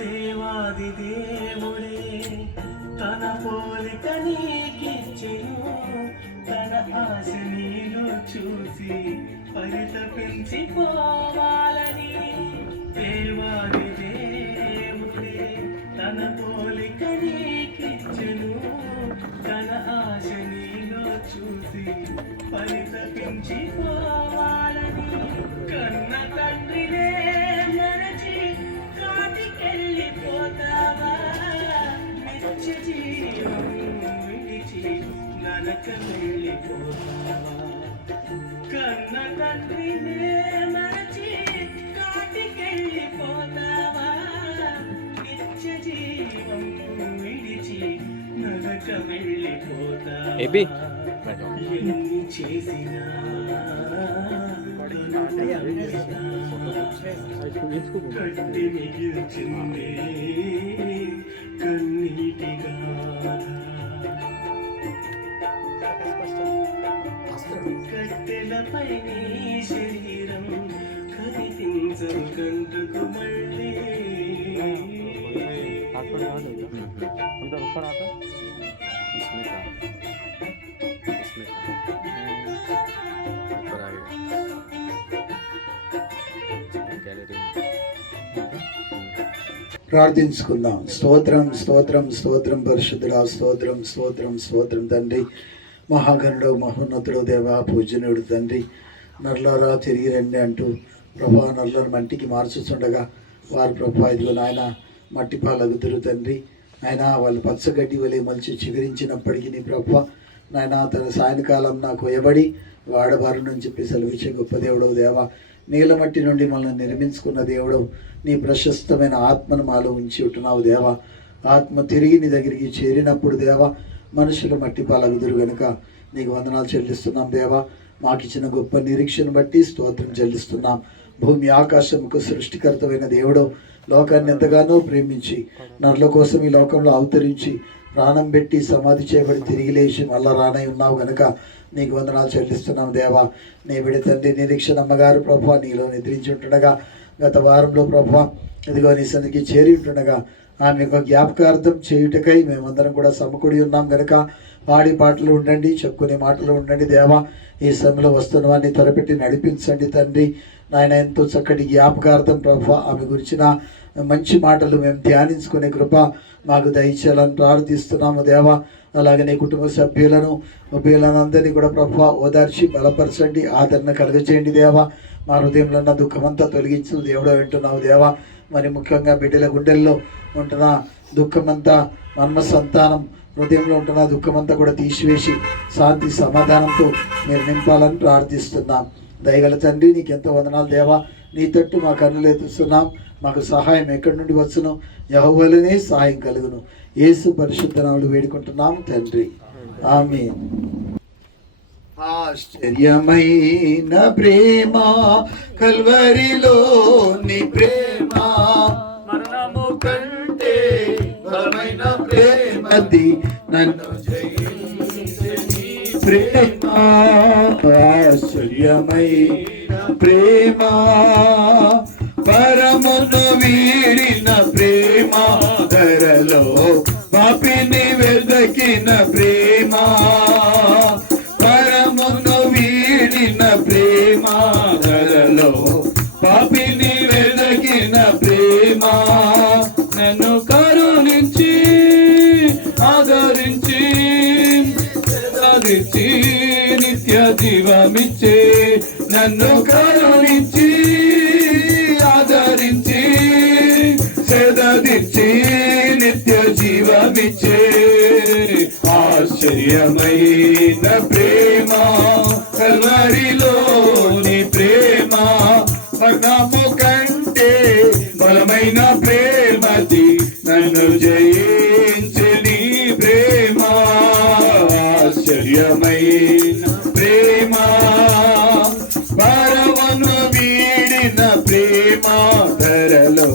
దేవాది దేవుడే తన పోలిక నీకిచ్చెను, తన ఆశ నీలో చూసి పరితపించిపోవాలని. దేవాది దేవుడే తన పోలిక నీకిచ్చెను, తన ఆశ నీలో చూసి పరితపించిపోవాలని. కన్న తండ్రినే మరచి కాటికెళ్ళిపోతావా, నిత్య జీవం విడిచి నరక వెళ్ళిపోతావా. కన్న తండ్రినే మరచి కాటికెళ్ళిపోతావా, నిత్య జీవం విడిచి నరక వెళ్ళిపోతావా. ఎన్ని చేసినా కట్టి మిగిల్చిందే కన్నీటి గాథ. కట్టెలపై నీ శరీరం కనిపించని కంటుకు మళ్ళీ. ప్రార్థించుకుందాం. స్తోత్రం స్తోత్రం స్తోత్రం పరిశుద్ధుడా, స్తోత్రం స్తోత్రం స్తోత్రం తండ్రి. మహాగణుడు మహోన్నతుడు దేవా, పూజనీయుడు తండ్రి. నర్లరా తిరిగి రండి అంటూ ప్రభా నర్లను మంటికి మార్చుతుండగా వారు ప్రభా ఇదిగో నాయన మట్టి పాలగుతురు తండ్రి. నాయన వాళ్ళు పచ్చగడ్డి వలె మలిచి చిగురించినప్పటికీ నీ ప్రభా నాయన తన సాయంకాలం నాకు వేయబడి వాడబారు నుంచి చెప్పి సెలవిచ్చే గొప్ప దేవుడవు దేవా. నీళ్ళ మట్టి నుండి మనల్ని నిర్మించుకున్న దేవుడవు. నీ ప్రశస్తమైన ఆత్మను మాలో ఉంచి ఉంటున్నావు దేవా. ఆత్మ తిరిగి నీ దగ్గరికి చేరినప్పుడు దేవా మనుషులు మట్టి పాలగుదురు గనుక నీకు వందనాలు చెల్లిస్తున్నాం దేవా. మాకు ఇచ్చిన గొప్ప నిరీక్షణ బట్టి స్తోత్రం చెల్లిస్తున్నాం. భూమి ఆకాశముకు సృష్టికర్తమైన దేవుడు లోకాన్ని ఎంతగానో ప్రేమించి నరుల కోసం ఈ లోకంలో అవతరించి ప్రాణం పెట్టి సమాధి చేయబడి తిరిగి లేచి మళ్ళా రానై ఉన్నావు గనుక నీకు వందనాలు చెల్లిస్తున్నాం దేవా. నీ బిడ్డ తండ్రి నిరీక్షణ అమ్మగారు ప్రభా నీలో నిద్రించి ఉంటుండగా గత వారంలో ప్రభా ఇదిగో నీ సన్నిధికి చేరి ఉంటుండగా ఆమె యొక్క జ్ఞాపకార్థం చేయుటకై మేమందరం కూడా సమకూడి ఉన్నాం గనుక పాడి పాటలు ఉండండి, చెప్పుకునే మాటలు ఉండండి దేవా. ఈ సమయంలో వస్తున్న వారిని త్వరపెట్టి నడిపించండి తండ్రి. నాయన ఎంతో చక్కటి జ్ఞాపకార్థం ప్రభా ఆమె గురించిన మంచి మాటలు మేము ధ్యానించుకునే కృప మాకు దయచేయాలని ప్రార్థిస్తున్నాము దేవా. అలాగే నీ కుటుంబ సభ్యులందరినీ కూడా ప్రభా ఓదార్చి బలపరచండి, ఆదరణ కలుగచేయండి దేవా. మా హృదయంలో ఉన్న దుఃఖమంతా తొలగించు దేవుడు వింటున్నావు దేవా. మరి ముఖ్యంగా బిడ్డల గుండెల్లో ఉంటున్న దుఃఖమంతా మన్మ సంతానం హృదయంలో ఉంటున్న దుఃఖమంతా కూడా తీసివేసి శాంతి సమాధానంతో మీరు నింపాలని ప్రార్థిస్తున్నాం. దయగల తండ్రి నీకు ఎంతో వందనాలు దేవా. నీ తట్టు మా కన్నులు ఎత్తుస్తున్నాం. మాకు సహాయం ఎక్కడి నుండి వచ్చును, యెహోవాలోనే సహాయం కలుగును. యేసు పరిశుద్ధ నామములో వేడుకుంటున్నాం తండ్రి, ఆమేన్. ఆశ్చర్యమైన ప్రేమ కల్వరిలో నీ ప్రేమ, మరణము కంటే బలమైన ప్రేమది నన్ను జయించే నీ ప్రేమ. ఆశ్చర్యమైన ప్రేమ, పరమును వీడిన ప్రేమ, ధరలో పాపిని వెదకిన ప్రేమ, పరమును వీడిన ప్రేమ, ధరలో పాపిని వెదకిన ప్రేమ, నన్ను కరుణించి ఆదరించి సాధించి నిత్య జీవమిచ్చే, నన్ను కరుణించి ఆదరించి సేదరించి నిత్య జీవమిచ్చే. ఆశ్చర్యమైన ప్రేమ కల్వరిలో నీ ప్రేమ, మరణము కంటే బలమైన ప్రేమది నన్ను జయించే నీ ప్రేమ. ఆశ్చర్యమైన ప్రేమ, పరమను వీడిన ప్రేమ, ధరలో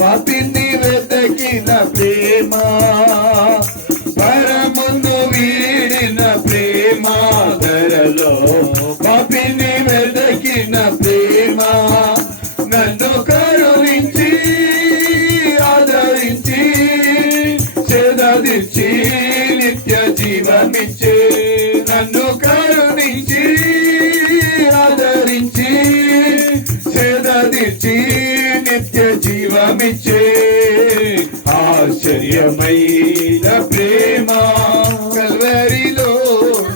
పాపిని వెతకిన ప్రేమ, పరమును వీడిన ప్రేమ, ధరలో పాపిని వెతకిన ప్రేమ, నన్ను కరుణించి ఆదరించి నిత్య జీవమిచ్చే ఆశ్చర్యమైన ప్రేమ కల్వరిలో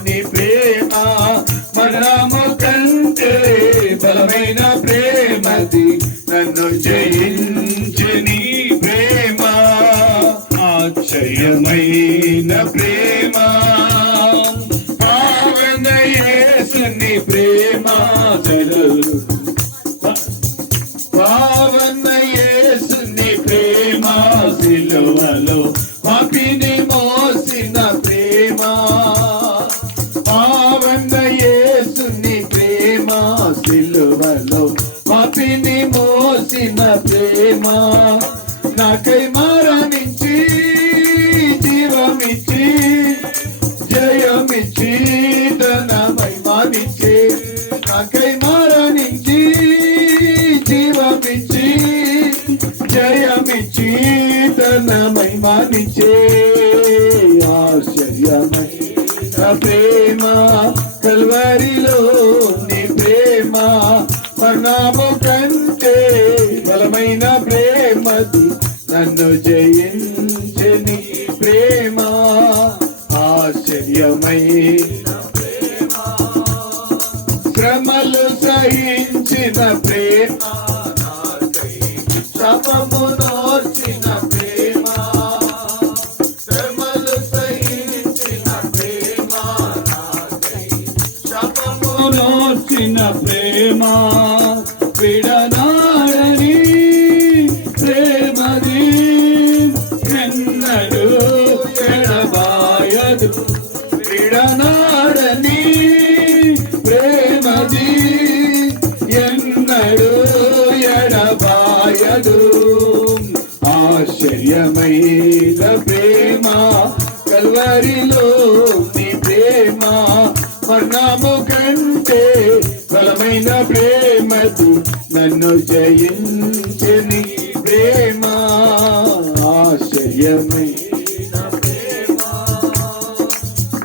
నీ ప్రేమ మరణము కంటే బలమైన ప్రేమది నన్ను జయించే నీ ప్రేమ ఆశ్చర్యమైన ప్రేమ పావన యేసుని ప్రేమ పావన యేసుని ప్రేమ సిలువలో పాపిని మోసిన ప్రేమ పావన యేసుని ప్రేమ సిలువలో పాపిని మోసిన ప్రేమ నాకై మరణించి జీవమిచ్చి జయమిచ్చి తన మహిమనిచ్చి నాకై మరణించి జీవమిచ్చి జయమిచ్చి తన మహిమనిచ్చే ఆశ్చర్యమైన ప్రేమ కల్వరిలో నీ ప్రేమ మరణము కంటే బలమైన ప్రేమది నన్ను జయించే నీ ప్రేమ ఆశ్చర్యమైన ప్రేమ శ్రమలు సహించిన ప్రేమ శాపము నోర్చిన ప్రేమ శ్రమలు సహించిన ప్రేమ శాపము నోర్చిన ప్రేమ విడనాడని ప్రేమది ఎన్నడు ఎడబాయదు విడనాడని ప్రేమది ఎన్నడు ఎడబాయదు ఆశ్చర్యమైన ప్రేమ కల్వరిలో నీ ప్రేమ మరణము కంటే బలమైన ప్రేమదు నన్ను జయించే నీ ప్రేమ ఆశ్చర్యమైన ప్రేమ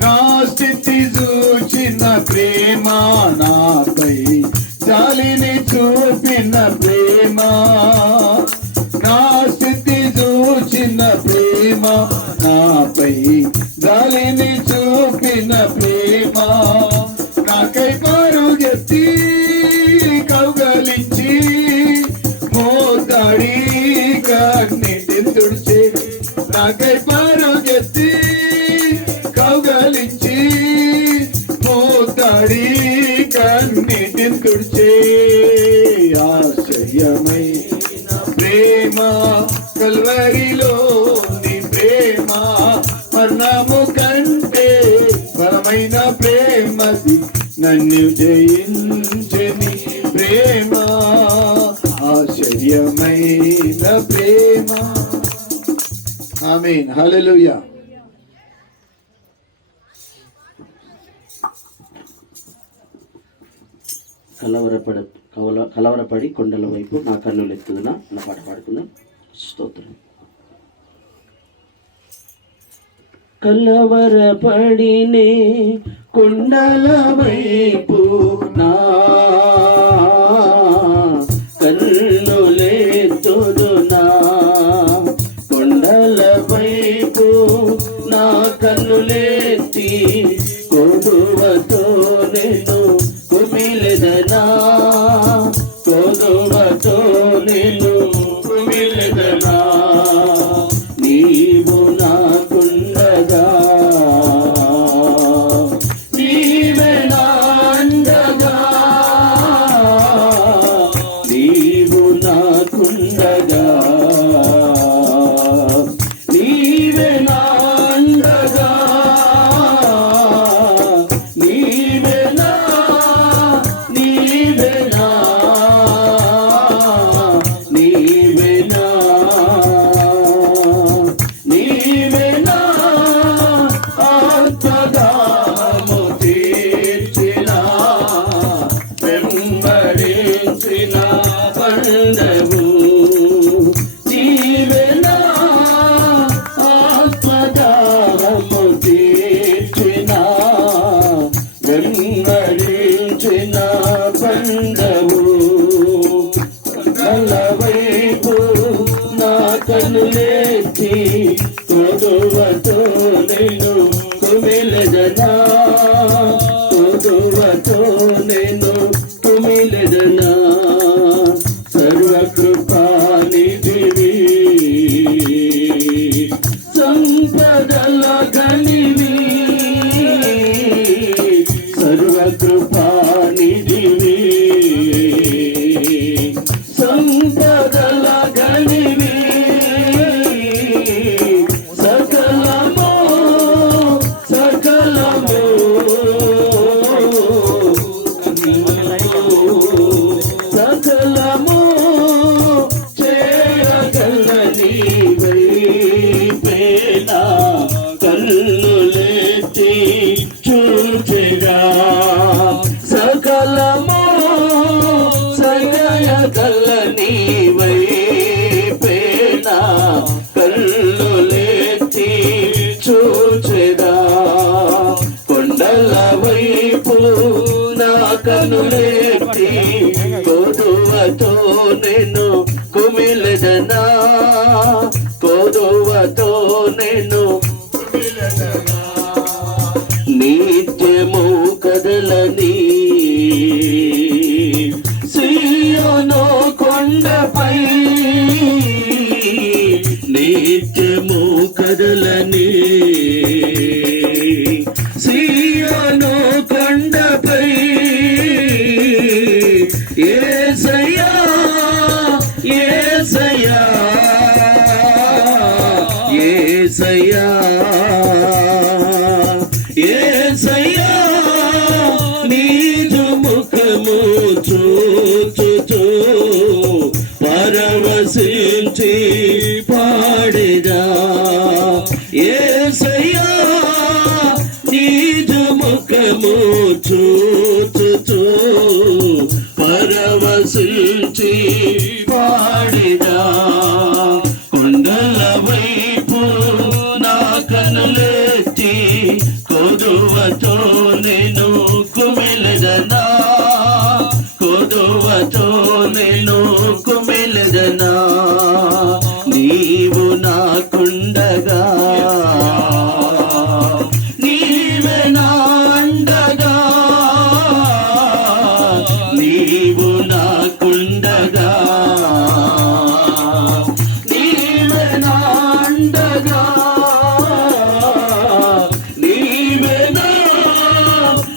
నా స్థితి చూచిన ప్రేమ నాపై జాలిని చూపిన ప్రేమ నా స్థితి చూచిన ప్రేమ నాపై జాలిని చూపిన ప్రేమ నాకై పరుగెత్తి కౌగలించి మోతాడి కన్నీటిని తుడిచే నాకై పరుగెత్తి కౌగలించి మోతాడి కన్నీటిని తుడిచే ఆశ్చర్యమైన ప్రేమ కల్వరిలో నీ ప్రేమ మరణము కంటే బలమైన ప్రేమది నన్ను జయించే నీ ప్రేమ ఆశ్చర్యమైన ప్రేమ ఆమేన్ హల్లెలూయా. కలవరపడి కొండల వైపు నా కన్నులు ఎత్తుదునా అన్న పాట పాడుకుందాం. స్తోత్రం. కలవరపడినే కొండల వైపు నా కన్నులెత్తుదునా కొండల వైపు నా కన్నులెత్తి కొదువతో నేను కుమిలెదనా కొదువతో నేను కుమిలెదనా నీవు నాకుండగా నీవే నా అండగా నీవు నాకుండగా నీవే నా అండగా నీవే నా నీవే నా నీవే నా నీవే నా ఆత్మదాము తీర్చిన వెంబడించిన పండవు కన్నులెత్తి కొదువతో నేను కుమిలెదనా, కొదువతో నేను కుమిలెదనా. సర్వకృపానిధివి సంపదల గనివి, సర్వకృపానిధివి సంపదల గనివి. సకలము సకలము సకలము చేయగలని వైపేనా కన్నులెత్తి చూచెగా. సకలము చేయగలని వైపేనా కన్నులెత్తి చూచెగా. కొండల వైపు నా కన్నులెత్తి కొదువతో నేను కుమిలెదనా, కొదువతో నేను నిత్యము కదలని సీయోను కొండపై, నిత్యము కదలని సీయోను కొండపై. యేసయ్యా యేసయ్యా యేసయ్యా యేసయ్యా నీదు ముఖము చూచుచూ పరవశించి పాడెదా. యేసయ్యా నీదు ముఖము చూచుచూ పరవశించి పాడెదా. కొండల వైపు నా కన్నులెత్తి కొదువతో నేను కుమిలెదనా, కొదువతో నేను కుమిలెదనా. నీవు నాకుండగా నీవే నా అండగా, నీవు నాకుండగా నీవే నా అండగా, నీవే నా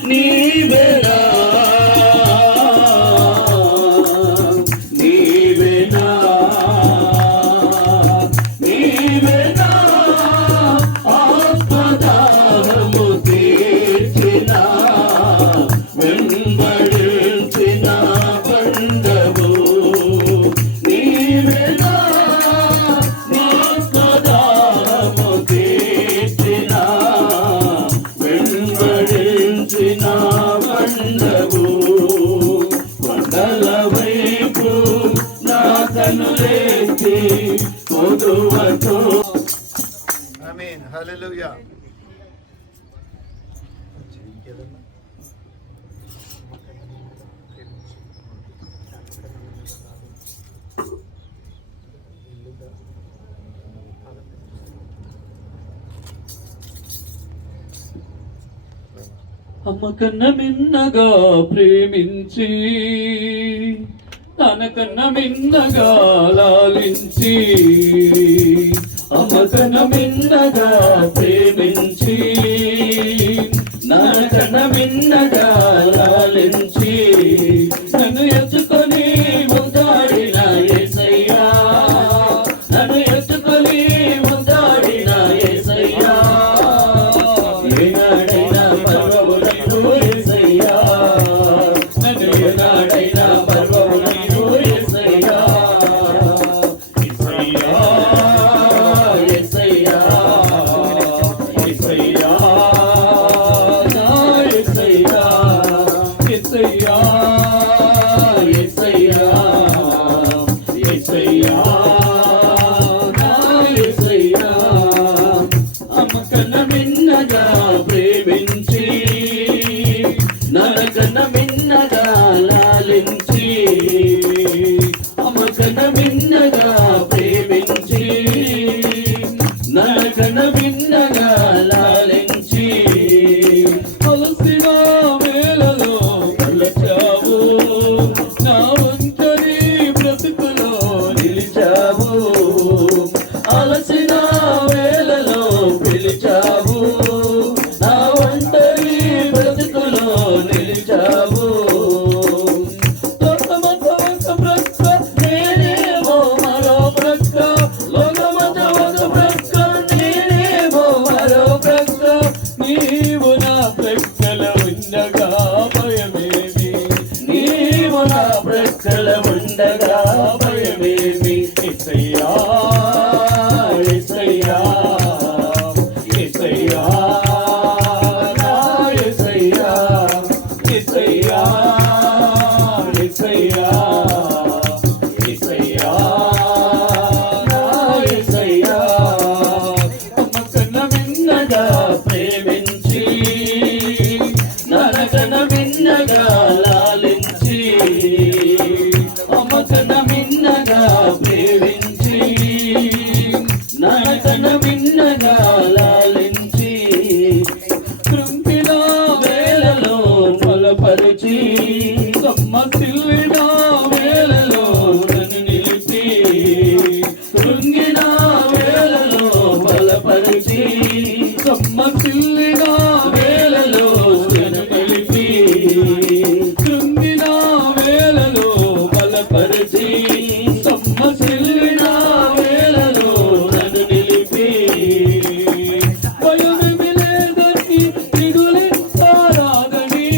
నీవే నా నీవే నా నీవే నా ఆత్మదాహము తీర్చిన వెంబడించిన బండవు. నీవే నా ఆత్మదాహము తీర్చిన వెంబడించిన బండవు. కొండల వైపు నా కన్నులెత్తి కొదువతో. ఆమేన్. హల్లెలూయా. అమ్మ కన్న మిన్నగా ప్రేమించి తన కన్న మిన్నగా లాలించి, అమ్మ కన్న మిన్నగా ప్రేమించి తన కన్న మిన్నగా లాలించి నన్ను ఎత్తుకొని ముద్దాడిన యేసయ్యా, నన్ను ఎత్తుకొని ముద్దాడిన యేసయ్యా. ఏనాడైనా పర్వమునకు యేసయ్యా, నన్ను ఏనాడైనా పర్వమునకు యేసయ్యా. యేసయ్యా యేసయ్యా యేసయ్యా నా యేసయ్యా, యేసయ్యా యేసయ్యా యేసయ్యా నా యేసయ్యా. అమ్మ కన్న మిన్నగా ప్రేమించి నరకన్న మిన్నగా లాలించి, అమ్మ కన్న మిన్నగా ప్రేమించి యేసయ్యా యేసయ్యా యేసయ్యా నా యేసయ్యా యేసయ్యా యేసయ్యా యేసయ్యా నా యేసయ్యా అమ్మకన్న మిన్నగా ప్రేమించి నరకన మిన్నగా లాలించి అమ్మకన మిన్నగా ప్రేమించి నరకన మిన్నగా లాలించి కృంగిన వేళలో బలపరిచి సమ్మసిల్లిన వేళలో నన్ను నిలిపి కృంగిన వేళలో బలపరిచి సమ్మసిల్లిన వేళలో నన్ను నిలిపి కృంగిన వేళలో బలపరిచి సమ్మసిల్లిన వేళలో నన్ను నిలిపి భయమేమి లేదని దిగులింకా రాదని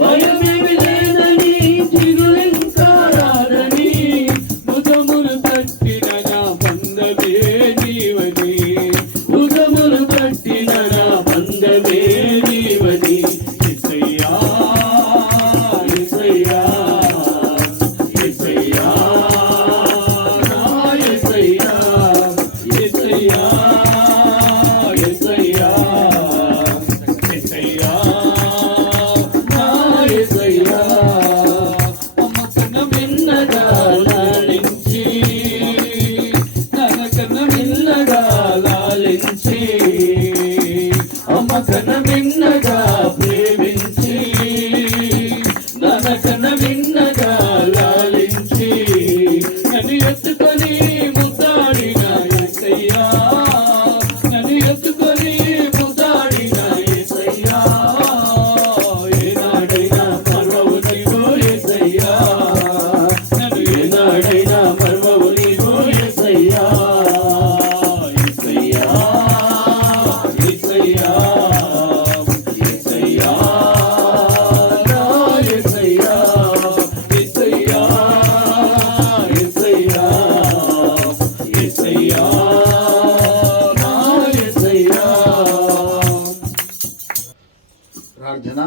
భయమేమి లేదని దిగులింకా రాదని భుజములు తట్టిన నా బంధమే నీవని భుజములు తట్టిన నా బంధమే నీవని యేసయ్యా యేసయ్యా యేసయ్యా నా యేసయ్యా యేసయ్యా యేసయ్యా యేసయ్యా నా యేసయ్యా అమ్మకన్న మిన్నగా లాలించి నరకన్న మిన్నగా లాలించి అమ్మకన్న మిన్నగా ప్రేమించి నరకన్న మిన్నగా లాలించి నన్ను ఎత్తుకొని ముద్దాడిన యేసయ్యా నన్ను ఎత్తుకొని ముద్దాడిన యేసయ్యా ఏనాడైనా మరవవు నీవు యేసయ్యా నన్ను ఏనాడైనా మరవవు నీవు యేసయ్యా యేసయ్యా యేసయ్యా యేసయ్యా నా యేసయ్యా యేసయ్యా యేసయ్యా యేసయ్యా నా యేసయ్యా ప్రార్థన.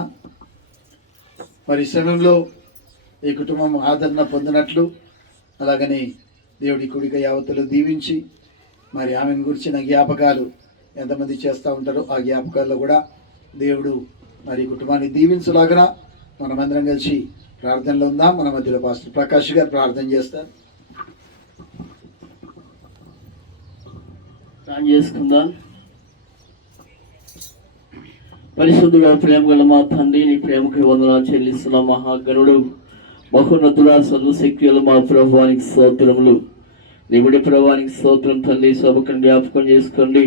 మరి ఈ సమయంలో ఈ కుటుంబం ఆదరణ పొందినట్లు అలాగని దేవుడి కుడిక యావత్తులు దీవించి మరి ఆమెను గురించిన జ్ఞాపకాలు ఎంతమంది చేస్తూ ఉంటారో ఆ జ్ఞాపకాల్లో కూడా దేవుడు మరి కుటుంబాన్ని దీవించలాగన మనమందరం కలిసి ప్రార్థనలో ఉందాం. మన మధ్యలో పాస్టర్ ప్రకాష్ గారు ప్రార్థన చేస్తారు. ప్రార్థన చేసుకుందాం. పరిశుద్ధుడా ప్రేమ గల మా తండ్రి, నీ ప్రేమకి వందనాలు చెల్లిస్తున్న మహాగణుడు మహోన్నతుడా సర్వశక్తులు మా ప్రభువానికి స్తోత్రములు. నిబడి ప్రభువానికి స్తోత్రం తండ్రి. సభకుని జ్ఞాపకం చేసుకోండి.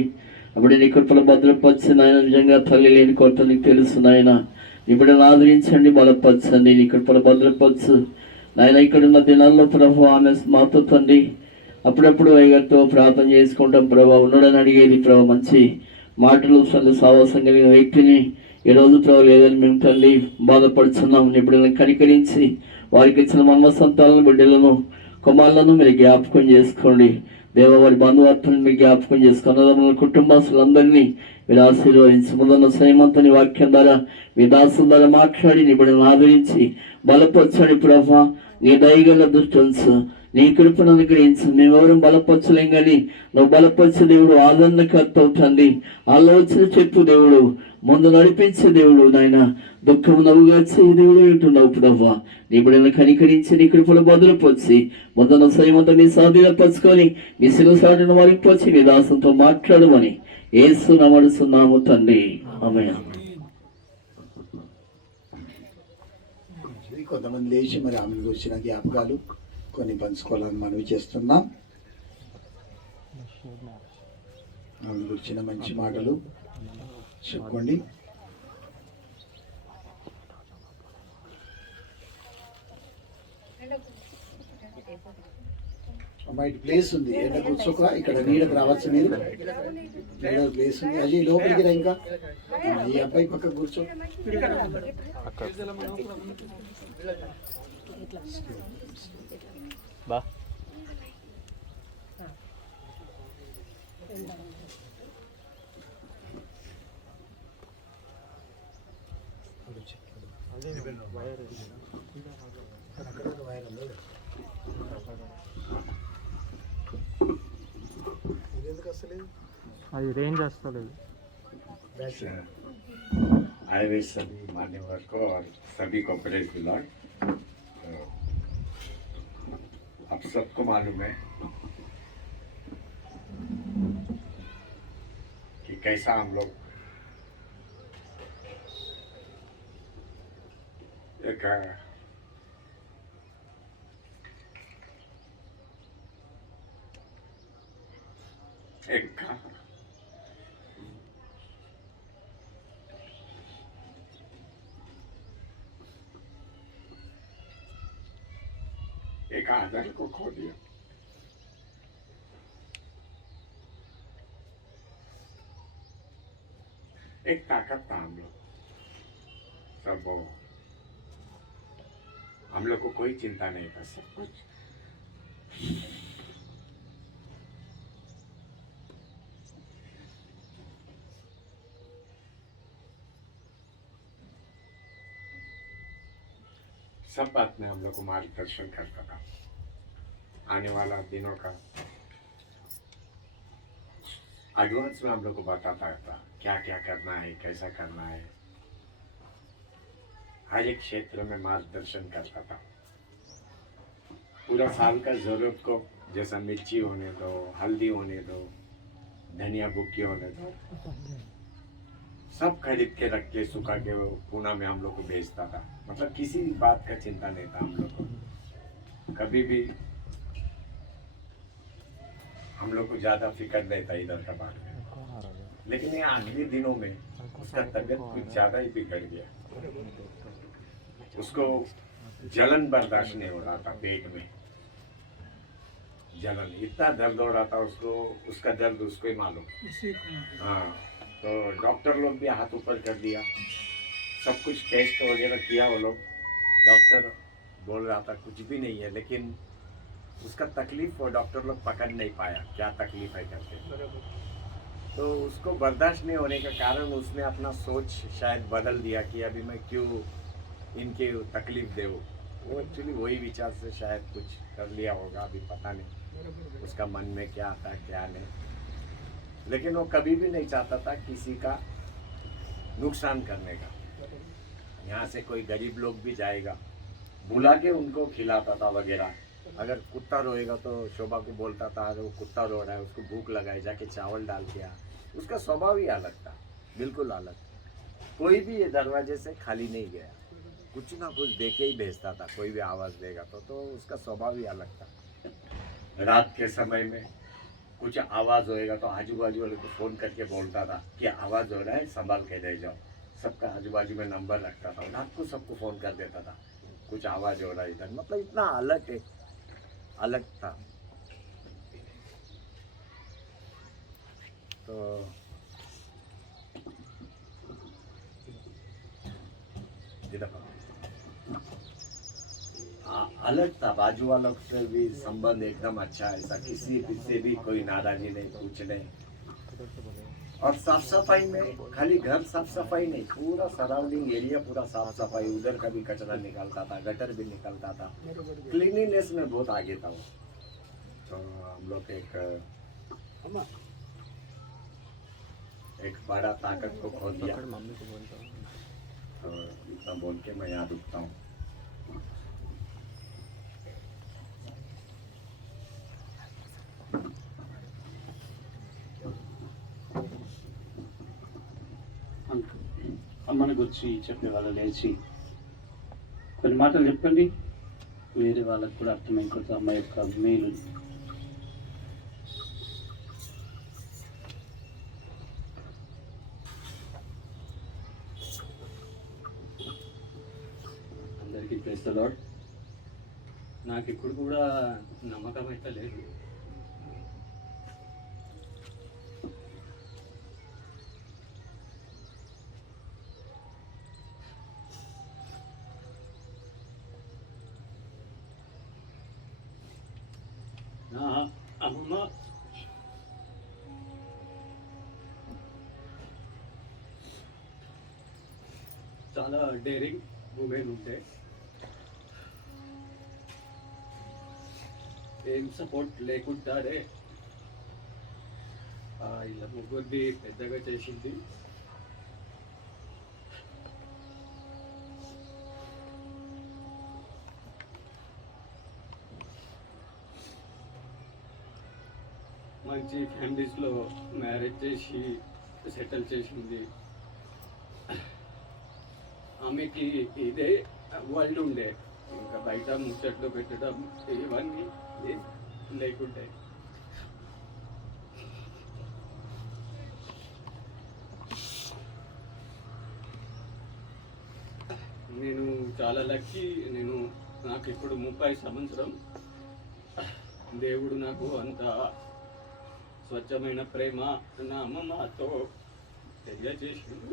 అప్పుడు నీ కృపల భద్రపరచు నాయన. నిజంగా తల్లి లేని కొరత నీకు తెలుసు నాయన. ఇప్పుడు ఆదరించండి, బలపరచండి, నీ కృపల భద్రపరచు నాయన. ఇక్కడున్న దినాల్లో ప్రభు ఆమె మాతో తండ్రి అప్పుడప్పుడు అయ్యగారితో ప్రార్థన చేసుకుంటాం ప్రభా. ఉన్నాడని అడిగేది ప్రభా. మంచి మాటలు సావాసం కలిగిన వ్యక్తిని ఈరోజు ప్రభు లేదని మేము తండ్రి బాధపడుతున్నాం. ఇప్పుడు కనికరించి వారికి ఇచ్చిన మన్మ సంతాలను బిడ్డలను కుమారులను మీరు జ్ఞాపకం చేసుకోండి దేవ. వారి బంధువర్తలను మీరు జ్ఞాపకం చేసుకున్న కుటుంబస్తులందరినీ మీరు ఆశీర్వదించి ముందున్న సైమంతని వాక్యం ద్వారా మీ దాసుల ద్వారా మాట్లాడి నిబిడలను ఆదరించి బలపరచండి ప్రభా. నీ దయగల దృష్టి నీ కృపను అనుగ్రహించు. మేమెవరం బలపరచలేం కానీ నువ్వు బలపరిచే దేవుడు, ఆదరణకర్త అవుతుంది, ఆలోచన చెప్పు దేవుడు, ముందు నడిపించే దేవుడు నాయన. దుఃఖం నవ్వుగా వచ్చే దేవుడు వింటున్నావు ప్రభా. నీ బిడ్డలను కనికరించి నీ కృపలు భద్రపరిచి ముందున్న సైమంతా నీ సాధీనపరుచుకొని మీ శిరసాటును వరింపొచ్చి మీ దాసంతో మాట్లాడమని యేసు నమడుస్తున్నాము తండ్రి. ఆమేన్. కొంతమంది లేచి మరి ఆమెకు వచ్చిన జ్ఞాపకాలు కొన్ని పంచుకోవాలని మనవి చేస్తున్నాం. ఆమె గురించిన మంచి మాటలు చెప్పుకోండి. అమ్మాయి ప్లేస్ ఉంది, ఎండ కూర్చోక ఇక్కడ నీడకు రావచ్చు. మీరు నీడ ప్లేస్ ఉంది, అది లోపలికి రా. ఇంకా ఈ అబ్బాయి పక్క కూర్చో. అది రేంజ్ వస్తలేదు. आए हुए सभी मान्यवर को और सभी को प्रेज द लॉर्ड। आप सबको मालूम है कि कैसा हम लोग एक एक आदर को खो दिया। एक ताकत था हम लोग सब, हम लोग को कोई चिंता नहीं था, सब कुछ सब बात में हम लोग को मार्गदर्शन करता था। आने वाला दिनों का एडवांस में हम लोग को बताता था क्या क्या करना है, कैसा करना है। हर एक क्षेत्र में मार्गदर्शन करता था। पूरा साल का जरूरत को, जैसा मिर्ची होने दो, हल्दी होने दो, धनिया बुक्की होने दो, सब खरीद के रख के सुखा के वो पूना में हम लोग को भेजता था। मतलब किसी भी बात का चिंता नहीं था हम लोग को। कभी भी हम लोग को ज्यादा फिक्र नहीं था इधर का बात में। लेकिन ये आखिरी दिनों में उसका तबीयत कुछ ज्यादा ही बिगड़ गया। उसको जलन बर्दाश्त नहीं हो रहा था, पेट में जलन, इतना दर्द हो रहा था उसको, उसका दर्द उसको ही मालूम। हाँ, तो डॉक्टर लोग भी हाथ ऊपर कर दिया, सब कुछ टेस्ट वगैरह किया वो लोग। डॉक्टर बोल रहा था कुछ भी नहीं है, लेकिन उसका तकलीफ वो डॉक्टर लोग पकड़ नहीं पाया क्या तकलीफ है करके। तो उसको बर्दाश्त नहीं होने के कारण उसने अपना सोच शायद बदल दिया कि अभी मैं क्यों इनके तकलीफ दे। वो एक्चुअली वही विचार से शायद कुछ कर लिया होगा, अभी पता नहीं उसका मन में क्या आता क्या नहीं। लेकिन वो कभी भी नहीं चाहता था किसी का नुकसान करने का। यहाँ से कोई गरीब लोग भी जाएगा, बुला के उनको खिलाता था वगैरह। अगर कुत्ता रोएगा तो शोभा को बोलता था अगर वो कुत्ता रो रहा है उसको भूख लगाए, जाके चावल डाल के आ। उसका स्वभाव ही अलग था, बिल्कुल अलग। कोई भी ये दरवाजे से खाली नहीं गया, कुछ ना कुछ दे के ही भेजता था। कोई भी आवाज़ देगा तो उसका स्वभाव ही अलग था। रात के समय में कुछ आवाज़ होएगा तो आजू बाजू वाले को फ़ोन करके बोलता था कि आवाज़ हो रहा है, संभाल के रह जाओ। सबका आजू बाजू में नंबर रखता था, रात को सबको फ़ोन कर देता था कुछ आवाज़ हो रहा है इधर। मतलब इतना अलग था। तो अलग था, बाजू वालों से भी संबंध एकदम अच्छा, ऐसा किसी से भी कोई नाराजी नहीं, कुछ नहीं। और साफ सफाई में खाली घर साफ सफाई नहीं, पूरा सराउंडिंग एरिया पूरा साफ सफाई। उधर का भी कचरा निकालता था, गटर भी निकालता था, क्लीनिनेस में बहुत आगे था वो। तो हम लोग एक बड़ा ताकत को खो दिया। तो इतना बोल के मैं यहाँ रुकता हूँ। అమ్మని గురించి చెప్పే వాళ్ళు లేచి కొన్ని మాటలు చెప్పండి, వేరే వాళ్ళకు కూడా అర్థమైపోతుంది అమ్మ యొక్క మేలు. అందరికీ ప్రైజ్ ది లార్డ్. నాకు ఇప్పుడు కూడా నమ్మకం అయితే లేదు. నా అమ్మ చాలా డేరింగ్ ఉమెన్ ఉంటే ఏం సపోర్ట్ లేకుండానే ఇలా ముగ్గురిని పెద్దగా చేసింది. మంచి ఫ్యామిలీస్లో మ్యారేజ్ చేసి సెటిల్ చేసింది. ఆమెకి ఇదే వరల్డ్ ఉండే, ఇంకా బయట ముచ్చట్లు పెట్టడం ఇవన్నీ లేకుండే. నేను చాలా లక్కీ. నాకు ఇప్పుడు 30 సంవత్సరం. దేవుడు నాకు అంత స్వచ్ఛమైన ప్రేమ నా అమ్మమ్మతో తెలియజేసిండు.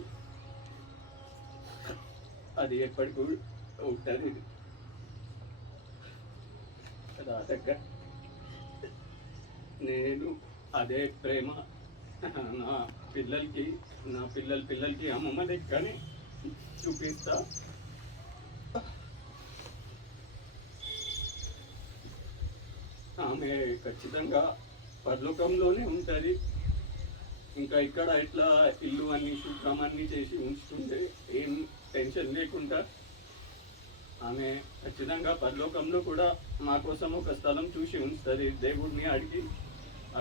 అది ఎప్పటికీ ఉంటుంది. రాదగ్గ నేను అదే ప్రేమ నా పిల్లలకి అమ్మమ్మ దగ్గరనే చూపిస్తా. ఆమె ఖచ్చితంగా పరలోకంలోనే ఉంటుంది. ఇంకా ఇక్కడ ఇట్లా ఇల్లు అన్ని శుభ్రమన్నీ చేసి ఉంచుతుంటే ఏం టెన్షన్ లేకుండా ఆమె ఖచ్చితంగా పరలోకంలో కూడా మా కోసం ఒక స్థలం చూసి ఉంచుతుంది. దేవుడిని అడిగి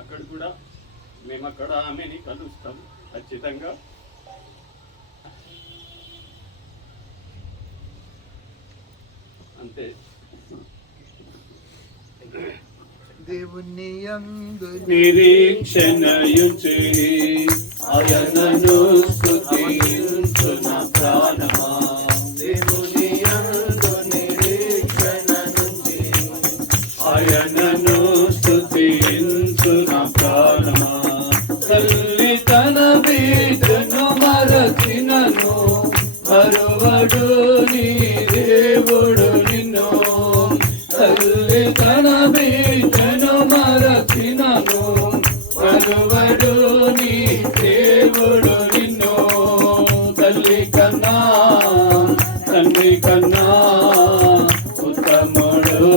అక్కడ కూడా మేము అక్కడ ఆమెని కలుస్తాం ఖచ్చితంగా. అంతే. దేవుని యందు నిరీక్షణయుచి ఆయనను స్తుతించు నా ప్రాణమా. దేవుని యందు నిరీక్షణ నుంచి ఆయనను స్తుతించు నా ప్రాణమా. తల్లి తన బిడ్డను మరచినను మరువడు నీ దేవుడు నిన్ను. తల్లి తన బిడ్డను మరచినను మరువడు నీ దేవుడు నిన్ను. తల్లి కన్నా తండ్రి కన్నా ఉత్తముడు.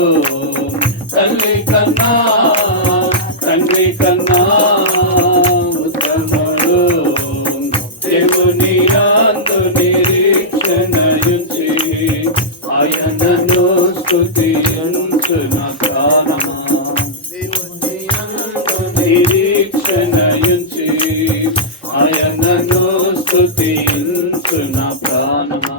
తల్లి కన్నా తండ్రి కన్నా ఉత్తముడు. దేవుని యందు నిరీక్షణయుంచి ఆయనను స్తుతించు నా ప్రాణమా. దేవుని యందు నిరీక్షణయుంచి ఆయనను స్తుతించు నా ప్రాణమా.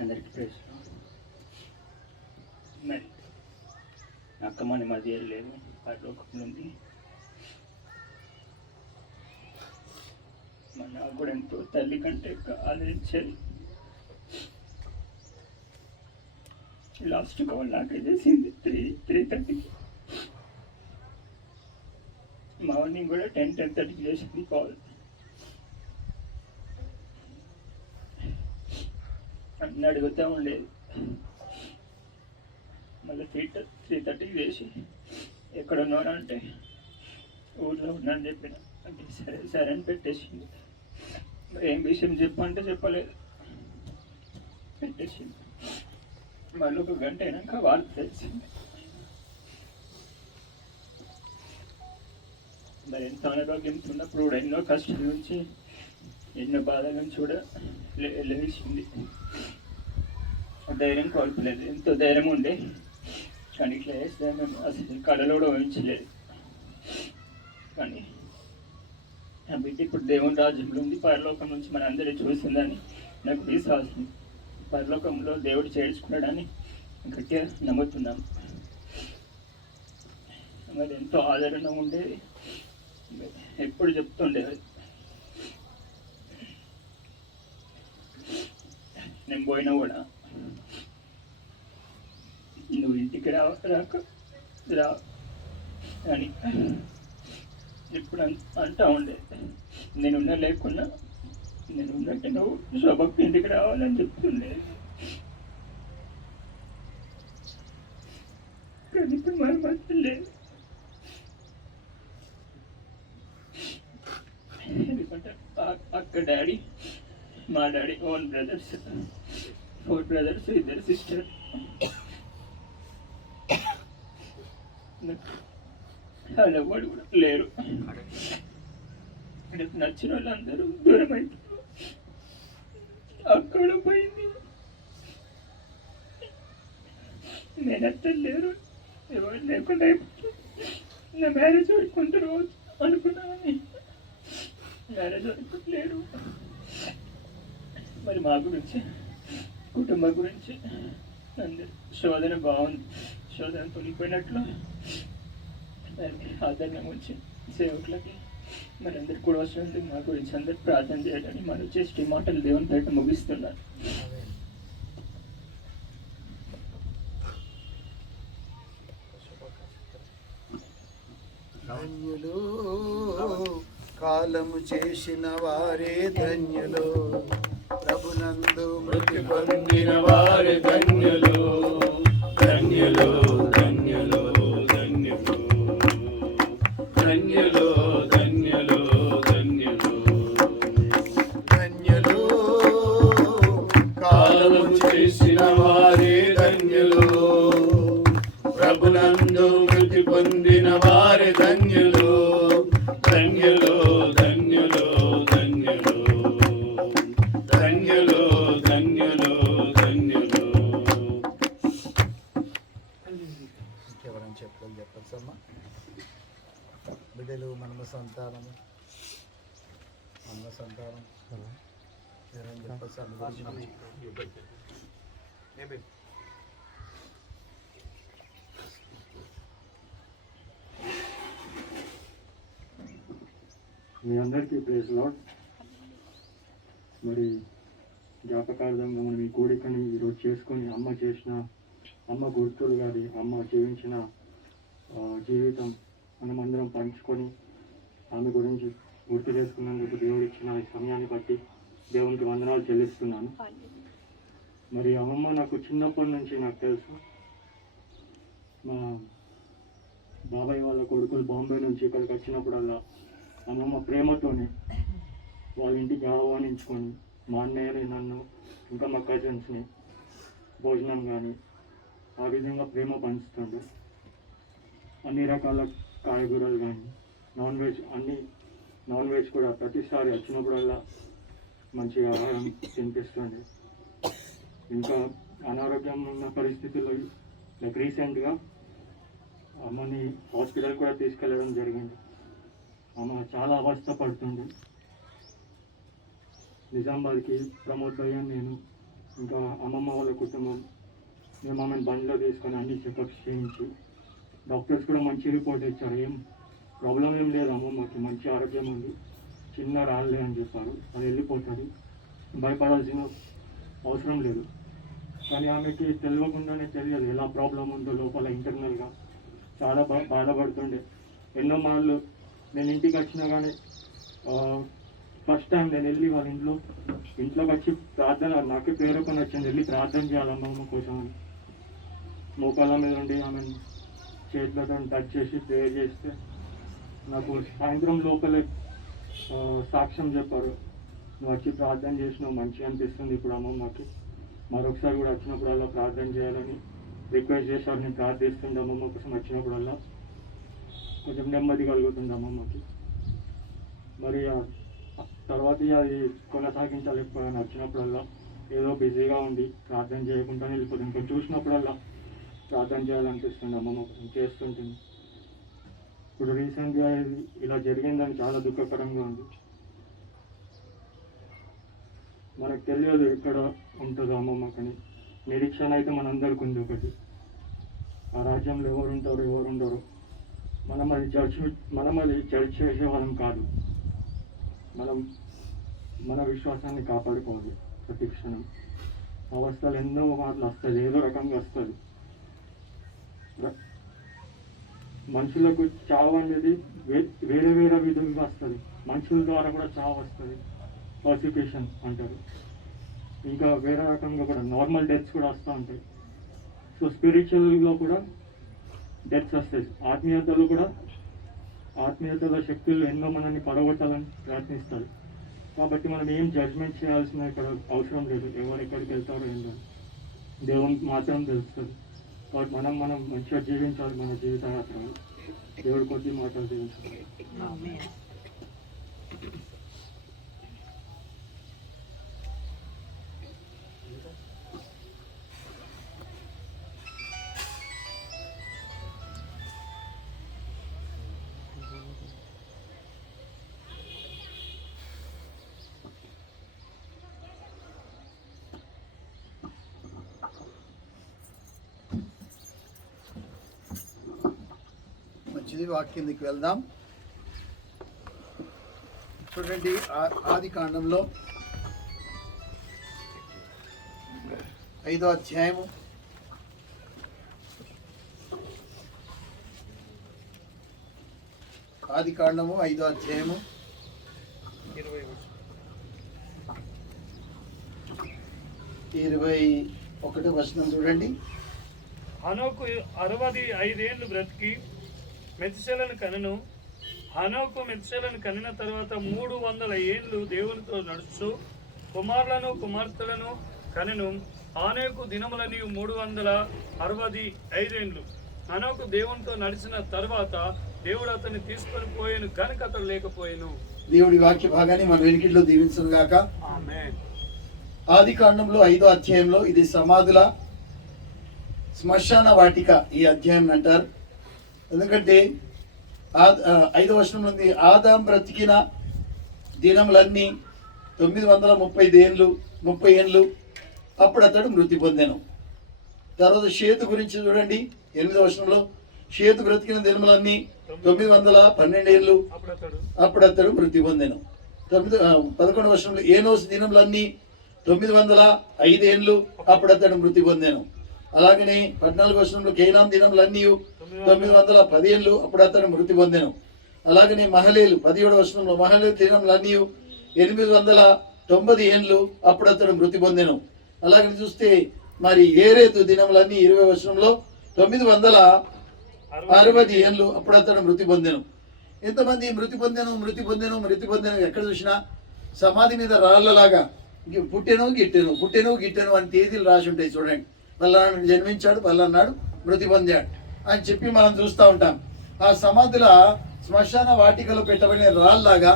అందరికీ ప్రైజ్ మరి అక్కమ్మని మధ్య లేదు, పరలోకంలో ఉంది. నాకు కూడా ఎంతో తల్లి కంటే ఆదరించాలి. లాస్ట్ కాల్ నాకే చేసింది 3:30కి. మార్నింగ్ కూడా 10:30కి చేసింది కాల్. అన్నీ అడుగుతూ ఉండేది. మళ్ళీ 3:30కి చేసి ఎక్కడ ఉన్నారా అంటే ఊళ్ళో ఉన్నాను చెప్పిన. అంటే సరే సరే అని పెట్టేసింది. ఏం విషయం చెప్పంటే చెప్పలేదు, పెట్టేసింది. మళ్ళీ 1 గంట అయినాక వాళ్ళు తెలిసింది. మరి ఎంత అనారోగ్యంతో ఉన్నప్పుడు కూడా ఎన్నో కష్టాల నుంచి ఎన్నో బాధల నుంచి కూడా లేచింది. ధైర్యం కోల్పోలేదు. ఎంతో ధైర్యం ఉండే కానీ ఇట్లా వేస్తే మేము అసలు కళలో కూడా ఊహించలేదు. కానీ ఆ బిడ్డ ఇప్పుడు దేవుని రాజ్యంలో ఉంది, పరలోకం నుంచి మన అందరూ చూసిందని నాకు విశ్వాసం. పరలోకంలో దేవుడు చేర్చుకున్నాడని గట్టిగా నమ్ముతున్నాం. మరి ఎంతో ఆదరణ ఉండేది. ఎప్పుడు చెప్తుండేది, నేను పోయినా కూడా నువ్వు ఇంటికి రా అని ఇప్పుడు అంటా ఉండేది. నేనున్నా లేకున్నా నేను ఉన్నట్టు నువ్వు శోభకు ఇంటికి రావాలని చెప్తుండేది. కానీ ఇప్పుడు మనం లేదు. ఎందుకంటే అక్క డాడీ, మా daddy own brothers, 4 brothers, 2 sister. వాళ్ళు ఎవరు కూడా లేరు. నాకు నచ్చిన వాళ్ళందరూ దూరం అయిపోయారు. అక్కడ పోయింది, నేనెత్తలు లేరు, ఎవరు లేకుండా అయిపోతుంది. నా మ్యారేజ్ వరకు ఉంటారు అనుకున్నాను, మ్యారేజ్ వరకు లేరు. మరి మా గురించి, కుటుంబం గురించి అందరు శోధన బాగుంది, శోధన తొలిపోయినట్లు ఆదరణ వచ్చి సేవకులకి మరి అందరు కూడా వస్తున్నందుకు మా గురించి అందరు ప్రార్థన చేయాలని మనం చేసి మాటలు దేవుని బయట ముగిస్తున్నాను. ధన్యులు కాలము చేసిన వారే ధన్యులు, ప్రభునందు మృతి పొందిన వారే ధన్యులు. ధన్యులు ధన్యులు ధన్యులు ధన్యులు ధన్యులు ధన్యులు ధన్యులు కాలము చేసిన వారే ధన్యులు, ప్రభునందు మృతి పొందిన వారే ధన్యులు. ధన్యులు ధన్యులు ధన్యులు ధన్యులు ధన్యులు ధన్యులు. ఎవరైనా చెప్పచ్చమ్మా? బిడ్డలు మనమ సంతానము, ఎవరైనా చెప్పచ్చు? మీ అందరికీ ప్రైజ్ లార్డ్. మరి జ్ఞాపకార్థంగా మనం ఈ కోడికని ఈరోజు చేసుకొని అమ్మ గుర్తులు గారి అమ్మ జీవించిన జీవితం మనమందరం పంచుకొని ఆమె గురించి గుర్తు చేసుకున్నందుకు దేవుడు ఇచ్చిన ఈ సమయాన్ని బట్టి దేవునికి వందనాలు చెల్లిస్తున్నాను. మరి అమ్మమ్మ నాకు చిన్నప్పటి నుంచి నాకు తెలుసు. మా బాబాయ్ వాళ్ళ కొడుకులు బాంబే నుంచి ఇక్కడికి వచ్చినప్పుడల్లా అమ్మమ్మ ప్రేమతోనే వాళ్ళ ఇంటికి ఆహ్వానించుకొని మా అన్నయ్యని, నన్ను, ఇంకా మా కజిన్స్ని భోజనం కానీ ఆ విధంగా ప్రేమ పంచుతుండే. అన్ని రకాల కాయగూరలు కానీ నాన్ వెజ్ కూడా ప్రతిసారి వచ్చినప్పుడల్లా మంచిగా ఆహారం తినిపిస్తుండే. ఇంకా అనారోగ్యం ఉన్న పరిస్థితుల్లో లైక్ రీసెంట్గా అమ్మని హాస్పిటల్ కూడా తీసుకెళ్ళడం జరిగింది. అమ్మ చాలా అవస్థ పడుతుంది. నిజామాబాద్కి ప్రమోద్ భయ్య, నేను ఇంకా అమ్మమ్మ వాళ్ళ కుటుంబం మేము ఆమెను బండిలో తీసుకొని అన్ని చెకప్స్ చేయించి డాక్టర్స్ కూడా మంచి రిపోర్ట్ ఇచ్చారు. ఏం ప్రాబ్లం ఏం లేదు, అమ్మమ్మకి మంచి ఆరోగ్యం ఉంది, చిన్న రాళ్ళే అని చెప్పారు, అది వెళ్ళిపోతుంది, భయపడాల్సిన అవసరం లేదు. కానీ ఆమెకి తెలియకుండానే తెలియదు ఎలా ప్రాబ్లం ఉందో లోపల ఇంటర్నల్గా. చాలా బాధపడుతుండే. ఎన్నో మార్లు నేను ఇంటికి వచ్చినా కానీ ఫస్ట్ టైం నేను వెళ్ళి వాళ్ళ ఇంట్లోకి వచ్చి ప్రార్థన, నాకే ప్రేరేపణ వచ్చింది వెళ్ళి ప్రార్థన చేయాలి అమ్మమ్మ కోసం అని. మోకాళ్ళ మీద ఉండి ఆమె చేతులతో టచ్ చేసి ప్రేయర్ చేస్తే నాకు సాయంత్రం లోపలే సాక్ష్యం చెప్పారు, నువ్వు వచ్చి ప్రార్థన చేసినావు, మంచిగా అనిపిస్తుంది ఇప్పుడు అమ్మమ్మకి, మరొకసారి కూడా వచ్చినప్పుడల్లా ప్రార్థన చేయాలని రిక్వెస్ట్ చేశారు. నేను ప్రార్థిస్తుండే అమ్మమ్మ కోసం వచ్చినప్పుడల్లా, కొంచెం నెమ్మది కలుగుతుంది అమ్మమ్మకి. మరి తర్వాత అది కొనసాగించలేకపోయాను. వచ్చినప్పుడల్లా ఏదో బిజీగా ఉండి ప్రార్థన చేయకుండా వెళ్ళిపోతుంది. ఇంకా చూసినప్పుడల్లా ప్రార్థన చేయాలనిపిస్తుంది, అమ్మమ్మ చేస్తుంటుంది. ఇప్పుడు రీసెంట్గా ఇలా జరిగిందని చాలా దుఃఖకరంగా ఉంది. మనకు తెలియదు ఎక్కడ ఉంటుందో అమ్మమ్మకని. నిరీక్షణ అయితే మనందరికి ఉంది ఒకటి, ఆ రాజ్యంలో ఎవరు ఉంటారో ఎవరు ఉండరు. మనం అది జడ్జ్ చేసే వాళ్ళం కాదు. మనం మన విశ్వాసాన్ని కాపాడుకోవాలి ప్రతి క్షణం. అవస్థలు ఎన్నో మాటలు వస్తుంది, ఏదో రకంగా వస్తుంది. మనుషులకు చావు అనేది వేరే వేరే విధంగా వస్తుంది. మనుషుల ద్వారా కూడా చావు వస్తుంది, పర్సిక్యూషన్ అంటారు. ఇంకా వేరే రకంగా కూడా నార్మల్ డెత్స్ కూడా వస్తూ ఉంటాయి. సో స్పిరిచువల్గా కూడా డెత్స్ వస్తాయి, ఆత్మీయతలో కూడా ఆత్మీయతల శక్తులు ఎన్నో మనల్ని పడగొట్టాలని ప్రయత్నిస్తారు. కాబట్టి మనం ఏం జడ్జ్మెంట్ చేయాల్సిన ఇక్కడ అవసరం లేదు. ఎవరు ఎక్కడికి వెళ్తారో ఏంటో దేవునికి మాత్రం తెలుస్తుంది. కాబట్టి మనం మంచిగా జీవించాలి. మన జీవిత యాత్రలో దేవుడి కొద్ది మాటలు జీవించాలి. మంచిది, వాక్యానికి వెళ్దాం. చూడండి, ఆది కాండంలో 5వ అధ్యాయము 5వ అధ్యాయము 21వ వచనం చూడండి. హనోకు 65 ఏళ్ళు బ్రతికి మెతుషెలను కనెను. హనోకు మెతుషెలను కనిన తర్వాత 300 ఏళ్ళు దేవునితో నడుచు కుమారులను కుమార్తెలను కనెను. హనోకు దినములని 365 ఏండ్లు. హనోకు దేవునితో నడిచిన తర్వాత దేవుడు అతన్ని తీసుకొని పోయాను గనుక అతడు లేకపోయాను. దేవుడి వాక్య భాగాన్ని మన వెనుకట్లో దీవించను గాక. ఆమేన్. ఆది కాండంలో 5వ అధ్యాయంలో ఇది సమాధుల శ్మశాన వాటిక ఈ అధ్యాయం అంటారు. ఎందుకంటే 5వ వచనం ఉంది, ఆదాం బ్రతికిన దినములన్నీ 930 ఏండ్లు అప్పుడు అతడు మృతి పొందాను. తర్వాత షేతు గురించి చూడండి, 8వ వచనంలో షేతు బ్రతికిన దినములన్నీ 912 ఏళ్ళు అప్పుడు అతడు మృతి పొందాను. 11వ వచనంలో ఏనోసు దినములన్నీ 905 ఏండ్లు అప్పుడు అతడు మృతి పొందాను. అలాగనే 14వ వచనంలో కేనాన్ దినములన్నీ 910 ఏళ్ళు అప్పుడు అతడు మృతి పొందాను. అలాగనే మహలేలు 17వ వచనంలో మహలేలు దినములన్నీ 890 ఏండ్లు అప్పుడు అతడు మృతి పొందాను. అలాగని చూస్తే మరి ఏరేతు దినములన్నీ 20వ వచనంలో 960 ఏండ్లు అప్పుడు అతడు మృతి పొందాను. ఎంతమంది మృతి పొందాను ఎక్కడ చూసినా సమాధి మీద రాళ్లలాగా పుట్టెను గిట్టెను అని తేదీలు రాసి ఉంటాయి. చూడండి, పల్లానాడు జన్మించాడు, పల్లానాడు మృతి పొందాడు అని చెప్పి మనం చూస్తూ ఉంటాం. ఆ సమాధుల శ్మశాన వాటికలో పెట్టబడిన రాళ్ళలాగా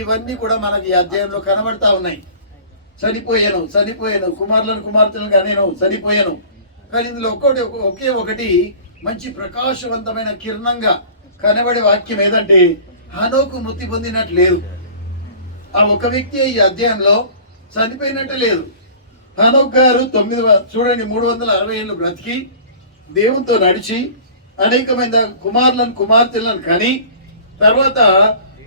ఇవన్నీ కూడా మనకి ఈ అధ్యాయంలో కనబడతా ఉన్నాయి. చనిపోయాను కుమారులను కుమార్తెలను కనేను, చనిపోయాను. కానీ ఇందులో ఒకే ఒకటి మంచి ప్రకాశవంతమైన కిరణంగా కనబడే వాక్యం ఏదంటే హనోకు మృతి పొందినట్టు లేదు. ఆ ఒక వ్యక్తి ఈ అధ్యాయంలో చనిపోయినట్టు లేదు. హనోక్ గారు 360 ఏళ్ళు బ్రతికి దేవునితో నడిచి అనేకమైన కుమారులను కుమార్తెలను కని తర్వాత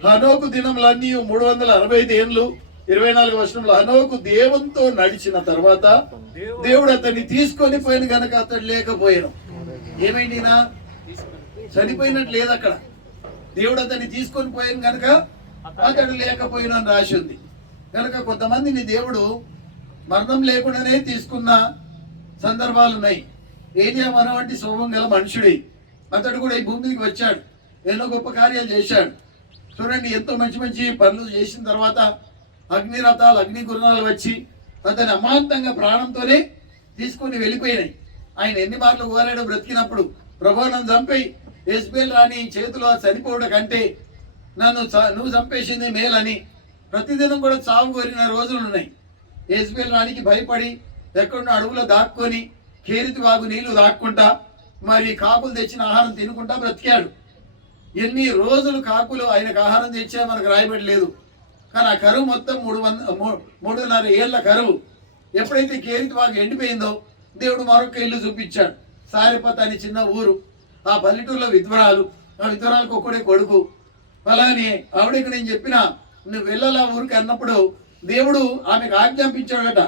హనోకు దినములన్నీ 365 ఏండ్లు 24వ వచనంలో హనోకు దేవునితో నడిచిన తర్వాత దేవుడు అతన్ని తీసుకొని పోయిన గనక అతడు లేకపోయాను. ఏమైంది, చనిపోయినట్టు లేదు అక్కడ. దేవుడు అతన్ని తీసుకొని పోయిన గనక అతడు లేకపోయినా అని రాసి ఉంది. కనుక కొంతమందిని దేవుడు మరణం లేకుండానే తీసుకున్న సందర్భాలు ఉన్నాయి. ఏలియా మనవంటి స్వభావం గల మనుషుడే, అతడు కూడా ఈ భూమికి వచ్చాడు, ఎన్నో గొప్ప కార్యాలు చేశాడు. చూడండి, ఎంతో మంచి మంచి పనులు చేసిన తర్వాత అగ్నిరథాలు అగ్ని గుర్రాలు వచ్చి అతని అమాంతంగా ప్రాణంతోనే తీసుకుని వెళ్ళిపోయినాయి. ఆయన ఎన్ని మార్లు కోరాడో బ్రతికినప్పుడు, ప్రభు నన్ను చంపేయి, యెజ్బెల్ రాణి చేతిలో చనిపోవడం కంటే నువ్వు చంపేసింది మేలని ప్రతిదినం కూడా చావు కోరిన రోజులు ఉన్నాయి. యెజ్బెల్ రాణికి భయపడి ఎక్కడున్న అడవులో దాక్కొని కేరితి వాగు నీళ్లు దాక్కుంటా మరి కాకులు తెచ్చిన ఆహారం తినుకుంటా బ్రతికాడు. ఎన్ని రోజులు కాకులు ఆయనకు ఆహారం తెచ్చా మనకు రాయబడి లేదు. కానీ ఆ కరువు మొత్తం 3.5 ఏళ్ల కరువు. ఎప్పుడైతే కేరితి వాగు ఎండిపోయిందో దేవుడు మరొక ఇల్లు చూపించాడు. సారిపత అని చిన్న ఊరు, ఆ పల్లెటూరులో విధ్వరాలు, ఆ విధ్వరాలకు ఒక్కడే కొడుకు. అలానే ఆవిడకి నేను చెప్పిన నువ్వు వెళ్ళాలా ఊరికి అన్నప్పుడు దేవుడు ఆమెకు ఆజ్ఞాపించాడట.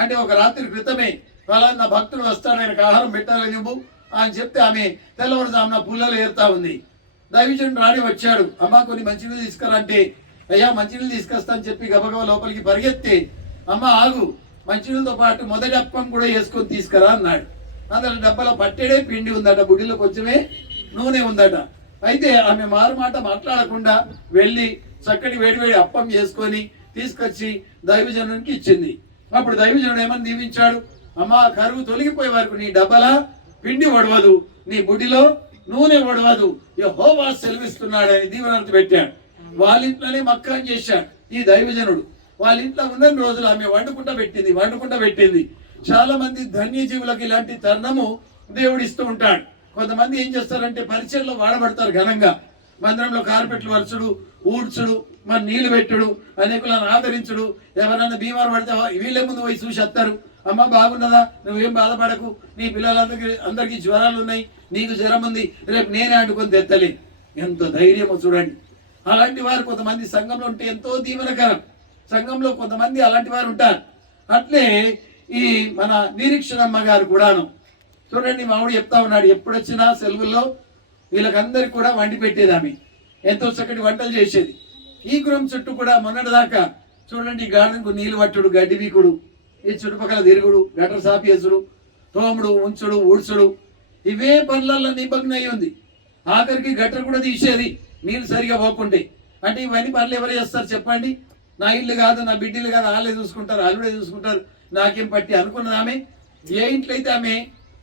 అంటే ఒక రాత్రి క్రితమే ఫలానా నా భక్తుడు వస్తాడు, ఆయనకు ఆహారం పెట్టాలని నువ్వు అని చెప్తే ఆమె తెల్లవారుజామున పుల్లలు ఏరుతా ఉంది. దైవజనుడు రాణి వచ్చాడు, అమ్మ కొన్ని మంచినీళ్ళు తీసుకురంటే అయ్యా మంచినీళ్ళు తీసుకొస్తా అని చెప్పి గబగబా లోపలికి పరిగెత్తే, అమ్మ ఆగు, మంచినీళ్ళతో పాటు మొదటి అప్పం కూడా వేసుకొని తీసుకురా అన్నాడు. అందులో డబ్బాలో పట్టేడే పిండి ఉందట, బుడ్డిలో కొంచెమే నూనె ఉందట. అయితే ఆమె మారు మాట మాట్లాడకుండా వెళ్ళి చక్కటి వేడివేడి అప్పం చేసుకొని తీసుకొచ్చి దైవజనునికి ఇచ్చింది. అప్పుడు దైవజనుడు ఏమని దీవించాడు, అమ్మా కరువు తొలగిపోయే వరకు నీ డబ్బలా పిండి ఒడవదు, నీ బుడిలో నూనె ఒడవదు, యెహోవా సెలవిస్తున్నాడని దీవెనలు పెట్టాడు. వాళ్ళ ఇంట్లోనే మక్కాం చేశాడు ఈ దైవజనుడు. వాళ్ళ ఇంట్లో ఉన్న రోజులు ఆమె వండుకుంటా పెట్టింది. చాలా మంది ధన్యజీవులకు ఇలాంటి తరుణము దేవుడు ఇస్తూ ఉంటాడు. కొంతమంది ఏం చేస్తారంటే పరిచయంలో వాడబడతారు ఘనంగా. మందిరంలో కార్పెట్లు వరచుడు, ఊడ్చుడు, మన నీళ్లు పెట్టుడు, అనేకులను ఆదరించుడు. ఎవరన్నా బీమారు పడితే వీళ్ళే ముందు పోయి చూసి వస్తారు. అమ్మ బాగున్నదా, నువ్వేం బాధపడకు, నీ అందరికీ జ్వరాలు ఉన్నాయి, నీకు జ్వరం ఉంది, రేపు నేనే అంటుకొని తెత్తలే. ఎంత ధైర్యమో చూడండి. అలాంటి వారు కొంతమంది సంఘంలో ఉంటే ఎంతో దీవెనకరం. సంఘంలో కొంతమంది అలాంటి వారు ఉంటారు. అట్లే ఈ మన నిరీక్షణమ్మ గారు కూడాను చూడండి, మామిడి చెప్తా ఉన్నాడు, ఎప్పుడొచ్చినా సెలవుల్లో వీళ్ళకందరికి కూడా వండి పెట్టేది ఆమె. ఎంతో చక్కటి వంటలు చేసేది. ఈ గృహం చుట్టూ కూడా మొన్నటిదాకా చూడండి, గార్డెన్కు నీళ్లు పట్టుడు, గడ్డి వీకుడు, ఈ చుట్టుపక్కల తిరుగుడు, గటర్ సాపేసుడు, తోముడు, ఉంచుడు, ఊడ్చుడు, ఇవే పనులలో నిమగ్నం అయి ఉంది. ఆఖరికి గటర్ కూడా తీసేది నీళ్ళు సరిగా పోకుంటే. అంటే ఇవన్నీ పనులు ఎవరు చేస్తారు చెప్పండి? నా ఇల్లు కాదు, నా బిడ్డలు కాదు, వాళ్ళే చూసుకుంటారు, అల్లుడే చూసుకుంటారు, నాకేం పట్టి అనుకున్నది ఆమె. ఏ ఇంట్లో అయితే ఆమె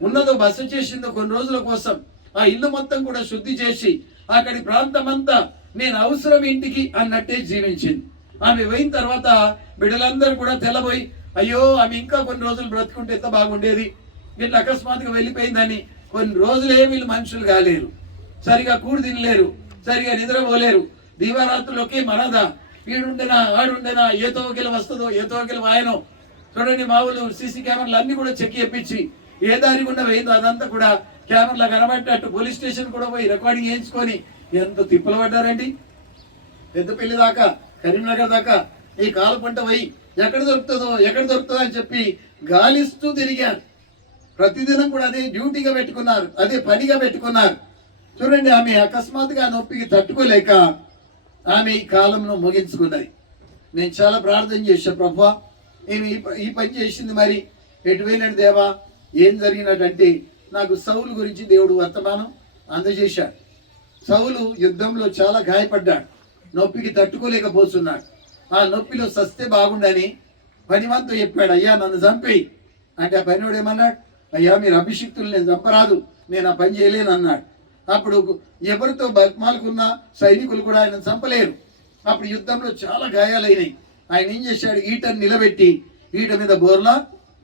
ఉన్నదో బస చేసిందో కొన్ని రోజుల కోసం ఆ ఇల్లు మొత్తం కూడా శుద్ధి చేసి అక్కడి ప్రాంతం అంతా నేను అవసరం ఇంటికి అన్నట్టే జీవించింది. ఆమె పోయిన తర్వాత బిడ్డలందరూ కూడా తెల్లబోయి, అయ్యో ఆమె ఇంకా కొన్ని రోజులు బ్రతుకుంటే ఎంత బాగుండేది, ఇట్లా అకస్మాత్తుగా వెళ్ళిపోయిందని. కొన్ని రోజులే వీళ్ళు మనుషులు కాలేరు, సరిగా కూడు తినలేరు, సరిగా నిద్రపోలేరు. దీవారాత్రులకి మనదా, ఈడుండేనా ఆడుండేనా, ఏతో ఒకరు వస్తుందో ఏతో ఒకరు వాయనో. చూడండి, మా ఊళ్ళు సీసీ కెమెరాలు అన్ని కూడా చెక్ చేయించి ఏ దారి గుండా పోయిందో అదంతా కూడా కెమెరాలో కనబట్టేట్టు పోలీస్ స్టేషన్ కూడా పోయి రికార్డింగ్ చేయించుకొని ఎంత తిప్పలు పడ్డారండి. పెద్దపల్లి దాకా, కరీంనగర్ దాకా ఈ కాలు పంట పోయి ఎక్కడ దొరుకుతుందో అని చెప్పి గాలిస్తూ తిరిగారు. ప్రతిదినం కూడా అదే డ్యూటీగా పెట్టుకున్నారు, అదే పనిగా పెట్టుకున్నారు. చూడండి, ఆమె అకస్మాత్తుగా నొప్పికి తట్టుకోలేక ఆమె ఈ కాలంలో ముగించుకున్నది. నేను చాలా ప్రార్థన చేశా, ప్రభువా ఏమి ఈ పని చేసింది, మరి ఎటువైనాడు దేవా, ఏం జరిగినట్టంటే నాకు సౌలు గురించి దేవుడు వర్తమానం అందజేశాడు. సౌలు యుద్ధంలో చాలా గాయపడ్డాడు, నొప్పికి తట్టుకోలేకపోతున్నాడు. ఆ నొప్పిలో సస్తే బాగుండని పనివంతు చెప్పాడు, అయ్యా నన్ను చంపేయి అంటే ఆ పనివాడు ఏమన్నాడు, అయ్యా మీరు అభిషిక్తులు నేను చంపరాదు, నేను ఆ పని చేయలేను అన్నాడు. అప్పుడు ఎవరితో బతిమాలుకున్న సైనికులు కూడా ఆయన చంపలేరు. అప్పుడు యుద్ధంలో చాలా గాయాలైనాయి. ఆయన ఏం చేశాడు, ఈటను నిలబెట్టి ఈట మీద బోర్లా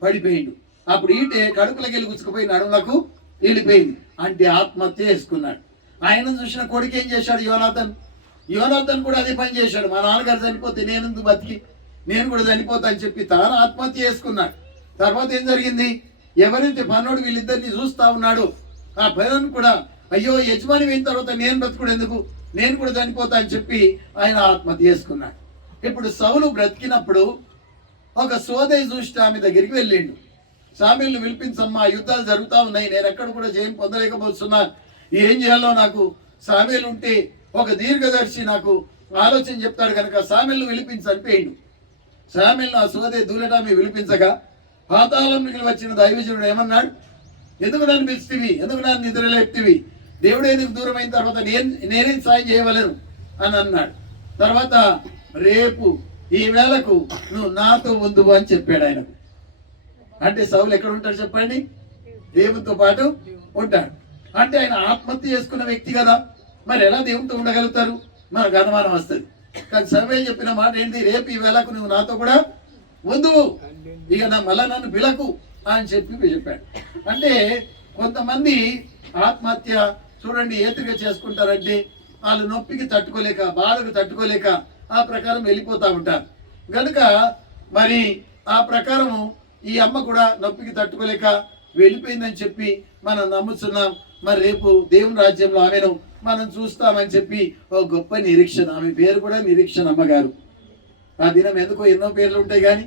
పడిపోయిండు. అప్పుడు ఈటే కడుపులకి వెళ్ళి గుచ్చుకుపోయి నడుములకు వెళ్ళిపోయింది. అంటే ఆత్మహత్య చేసుకున్నాడు. ఆయన చూసిన కొడుకు ఏం చేశాడు, యోనాథన్ కూడా అదే పని చేశాడు. మా నాన్నగారు చనిపోతే నేను బతికి నేను కూడా చనిపోతా అని చెప్పి తాను ఆత్మహత్య చేసుకున్నాడు. తర్వాత ఏం జరిగింది, ఎవరైతే పనోడు వీళ్ళిద్దరిని చూస్తా ఉన్నాడు ఆ పనులను కూడా, అయ్యో యజమాని అయిన తర్వాత నేను బ్రతుకుడు ఎందుకు, నేను కూడా చనిపోతా అని చెప్పి ఆయన ఆత్మహత్య చేసుకున్నాడు. ఇప్పుడు సౌలు బ్రతికినప్పుడు ఒక సోదరి చూసి ఆమె దగ్గరికి వెళ్ళిండు. సామెల్ని పిలిపించమ్మా, యుద్ధాలు జరుగుతూ ఉన్నాయి, నేను ఎక్కడ కూడా జయం పొందలేకపోతున్నా, ఏం చేయాలో నాకు సామెలు ఉంటే ఒక దీర్ఘదర్శి నాకు ఆలోచన చెప్తాడు కనుక సామెల్ని పిలిపించి అనిపోయిండు. సామెల్ని ఆ సోదరి దూలటామి పిలిపించగా పాతాళం నుంచి వచ్చిన దైవజనుడు ఏమన్నాడు, ఎందుకు నన్ను పిలిచితివి, ఎందుకు నన్ను నిద్రలేపుతివి, దేవుడే నీకు దూరం అయిన తర్వాత నేనేం సాయం చేయవలను అని అన్నాడు. తర్వాత రేపు ఈ వేళకు నువ్వు నాతో ఉందువు అని చెప్పాడు ఆయనకు. అంటే సౌలు ఎక్కడ ఉంటాడు చెప్పండి, దేవునితో పాటు ఉంటాడు. అంటే ఆయన ఆత్మహత్య చేసుకున్న వ్యక్తి కదా, మరి ఎలా దేవునితో ఉండగలుగుతారు, మనకు అనుమానం వస్తుంది. కానీ సర్వే చెప్పిన మాట ఏంటి, రేపు ఈ వేళకు నువ్వు నాతో కూడా ఉందువు, ఇక మళ్ళా నన్ను పిలకు అని చెప్పి చెప్పాడు. అంటే కొంతమంది ఆత్మహత్య చూడండి ఏతిగా చేసుకుంటారంటే వాళ్ళు నొప్పికి తట్టుకోలేక, బాధకు తట్టుకోలేక ఆ ప్రకారం వెళ్ళిపోతూ ఉంటారు. కనుక మరి ఆ ప్రకారము ఈ అమ్మ కూడా నొప్పికి తట్టుకోలేక వెళ్ళిపోయిందని చెప్పి మనం నమ్ముతున్నాం. మరి రేపు దేవుని రాజ్యంలో ఆమెను మనం చూస్తామని చెప్పి ఒక గొప్ప నిరీక్షణ. ఆమె పేరు కూడా నిరీక్షణ అమ్మగారు. ఆ దినం ఎందుకో ఎన్నో పేర్లు ఉంటాయి, కానీ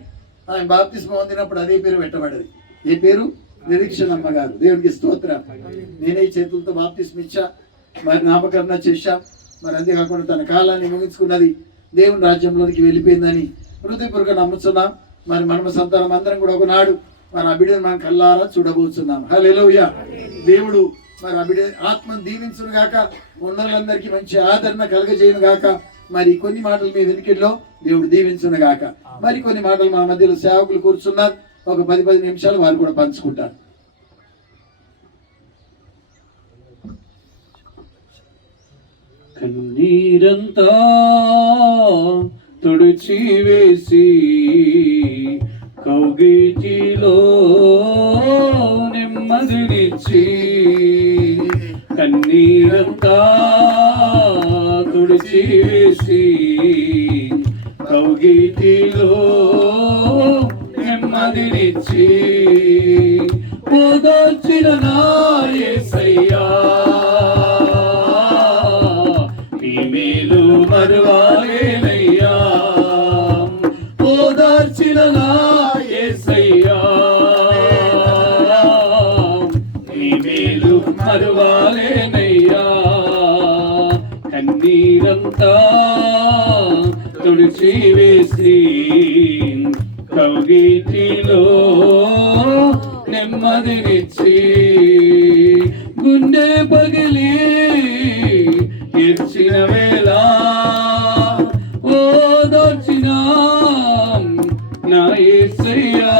ఆమె బాప్తిస్మం పొందినప్పుడు అదే పేరు పెట్టబడ్డది. ఏ పేరు, నిరీక్షణ అమ్మగారు. దేవునికి స్తోత్రం. నేనే చేతులతో బాప్తిస్మం ఇచ్చా, మరి నామకరణ చేశా. మరి అంతేకాకుండా తన కాలాన్ని ముగించుకున్నది, దేవుని రాజ్యంలోనికి వెళ్ళిపోయిందని హృదయపూర్వక నమ్ముతున్నాం. మరి మన సంతానం అందరం కూడా ఒకనాడు మన బిడ్డను మనం కల్లారా చూడబోతున్నాం. హల్లెలూయా. దేవుడు మరి ఆ బిడ్డ ఆత్మను దీవించును గాక, ఉన్నోళ్ళందరికీ మంచి ఆదరణ కలగజేయను గాక. మరి కొన్ని మాటలు మీ వెనుకల్లో దేవుడు దీవించును గాక. మరి కొన్ని మాటలు మా మధ్యలో సేవకులు కూర్చున్నారు, ఒక 10 నిమిషాలు వారు కూడా పంచుకుంటారు. కన్నీరంతా తుడిచివేసి కౌగిటిలో నెమ్మదినిచ్చి, కన్నీరంతా తుడిచివేసి కౌగిటిలో నెమ్మదినిచ్చి, ఓదార్చిన నా యేసయ్యా నీ మేలు మరువాలేనయ్యా, ఓదార్చిన నా యేసయ్యా నీ మేలు మరువాలేనయ్యా. కన్నీరంతా తుడిచివేసి కౌగిటిలో నెమ్మదినిచ్చి, గుండె పగిలి ఏడ్చిన వేళ ఓదార్చిన నా యేసయ్యా,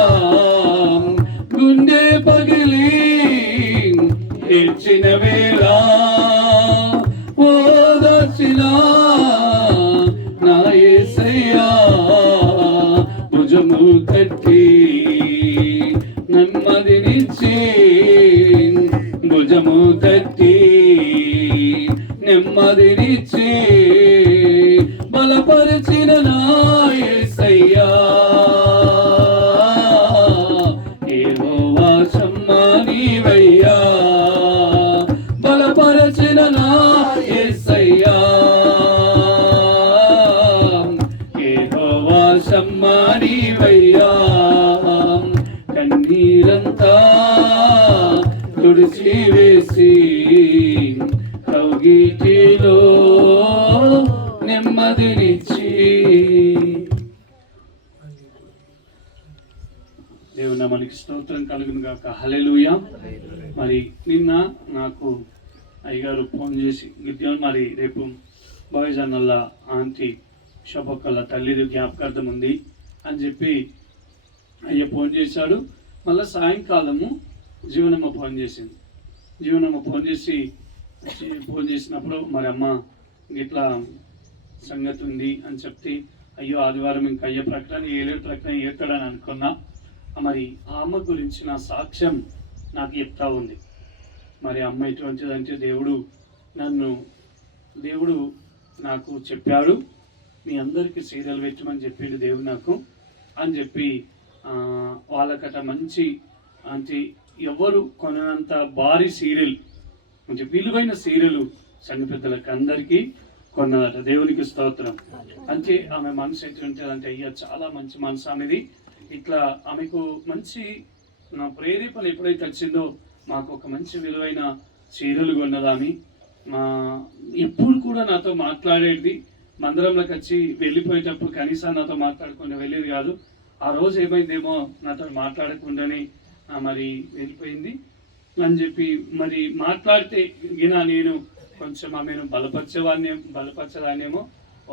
గుండె పగిలి ఏడ్చిన వేళ ఓదార్చిన నా యేసయ్యా, భుజము తట్టి నెమ్మదినిచ్చి, భుజము తట్టి నెమ్మదినిచ్చి, బలపరిచిన నా యేసయ్యా యెహోవా షమ్మా నీవయ్యా, బలపరిచిన నా యేసయ్యా యెహోవా షమ్మా నీవయ్యా. కన్నీరంతా తుడిచివేసి కౌగిటిలో నెమ్మదినిచ్చి. దేవుని నామానికి స్తోత్రం కలుగును గాక. హల్లెలూయా. మరి నిన్న నాకు అయ్యగారు ఫోన్ చేసి గిద్యోన్ మరి రేపు బాయ్జానల్ల ఆంటీ శోభక్కల తల్లిది జ్ఞాపకార్థం ఉంది అని చెప్పి అయ్య ఫోన్ చేశాడు. మళ్ళీ సాయంకాలము జీవనమ్మ ఫోన్ చేసింది. జీవనమ్మ ఫోన్ చేసినప్పుడు మరి అమ్మ ఇట్లా సంగతి ఉంది అని చెప్తే, అయ్యో ఆదివారం ఇంకా అయ్యే ప్రకటన ఏలేడు ప్రకటన ఏస్తాడని అనుకున్నా. మరి ఆ అమ్మ గురించి నా సాక్ష్యం నాకు చెప్తా ఉంది. మరి అమ్మ ఎటువంటిదంటే దేవుడు నాకు చెప్పాడు, మీ అందరికీ సీరియల్ పెట్టమని చెప్పిండు దేవుడు నాకు అని చెప్పి, వాళ్ళకట మంచి అంటే ఎవరు కొనంత భారీ సీరియల్, మంచి విలువైన సీరియల్ సంఘ పెద్దలకు అందరికీ కొన్నదట. దేవునికి స్తోత్రం. అంటే ఆమె మనసు ఎటువంటిదంటే, అయ్యా చాలా మంచి మనసు ఆమెది. ఇట్లా ఆమెకు మంచి నా ప్రేరేపణ ఎప్పుడైతే వచ్చిందో మాకు ఒక మంచి విలువైన చీరలు కొన్నదాని. ఎప్పుడు కూడా నాతో మాట్లాడేది, మందిరంలోకి వచ్చి వెళ్ళిపోయేటప్పుడు కనీసం నాతో మాట్లాడకుండా వెళ్ళేది కాదు. ఆ రోజు ఏమైందేమో నాతో మాట్లాడకుండానే మరి వెళ్ళిపోయింది అని చెప్పి, మరి మాట్లాడితే నేను కొంచెం ఆమెను బలపరచదానేమో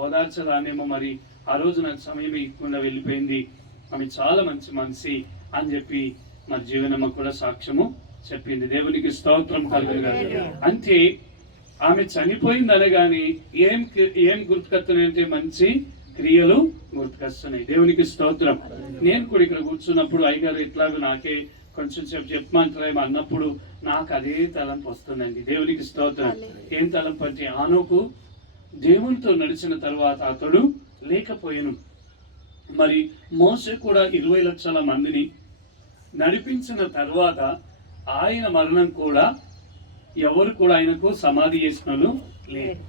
ఓదార్చదానేమో, మరి ఆ రోజు నాకు సమయం ఇవ్వకుండా వెళ్ళిపోయింది. ఆమె చాలా మంచి మనిషి అని చెప్పి మరి జీవనమ్మ కూడా సాక్ష్యము చెప్పింది. దేవునికి స్తోత్రం కలుగును. అంటే ఆమె చనిపోయింది అనగానే ఏం గుర్తుకొస్తున్నాయంటే మంచి క్రియలు గుర్తుకొస్తున్నాయి. దేవునికి స్తోత్రం. నేను కూడా ఇక్కడ కూర్చున్నప్పుడు అయ్యగారు ఇట్లాగూ నాకే కొంచెం సేపు చెప్పమంటారేమో అన్నప్పుడు నాకు అదే తలంపు వస్తుందండి. దేవునికి స్తోత్రం. ఏం తలంపు అంటే, ఆనోకు దేవునితో నడిచిన తర్వాత అతడు లేకపోయాను. మరి మోసే కూడా 20 లక్షల మందిని నడిపించిన తర్వాత ఆయన మరణం కూడా ఎవరు కూడా ఆయనకు సమాధి చేసిన వాళ్ళు లేదు.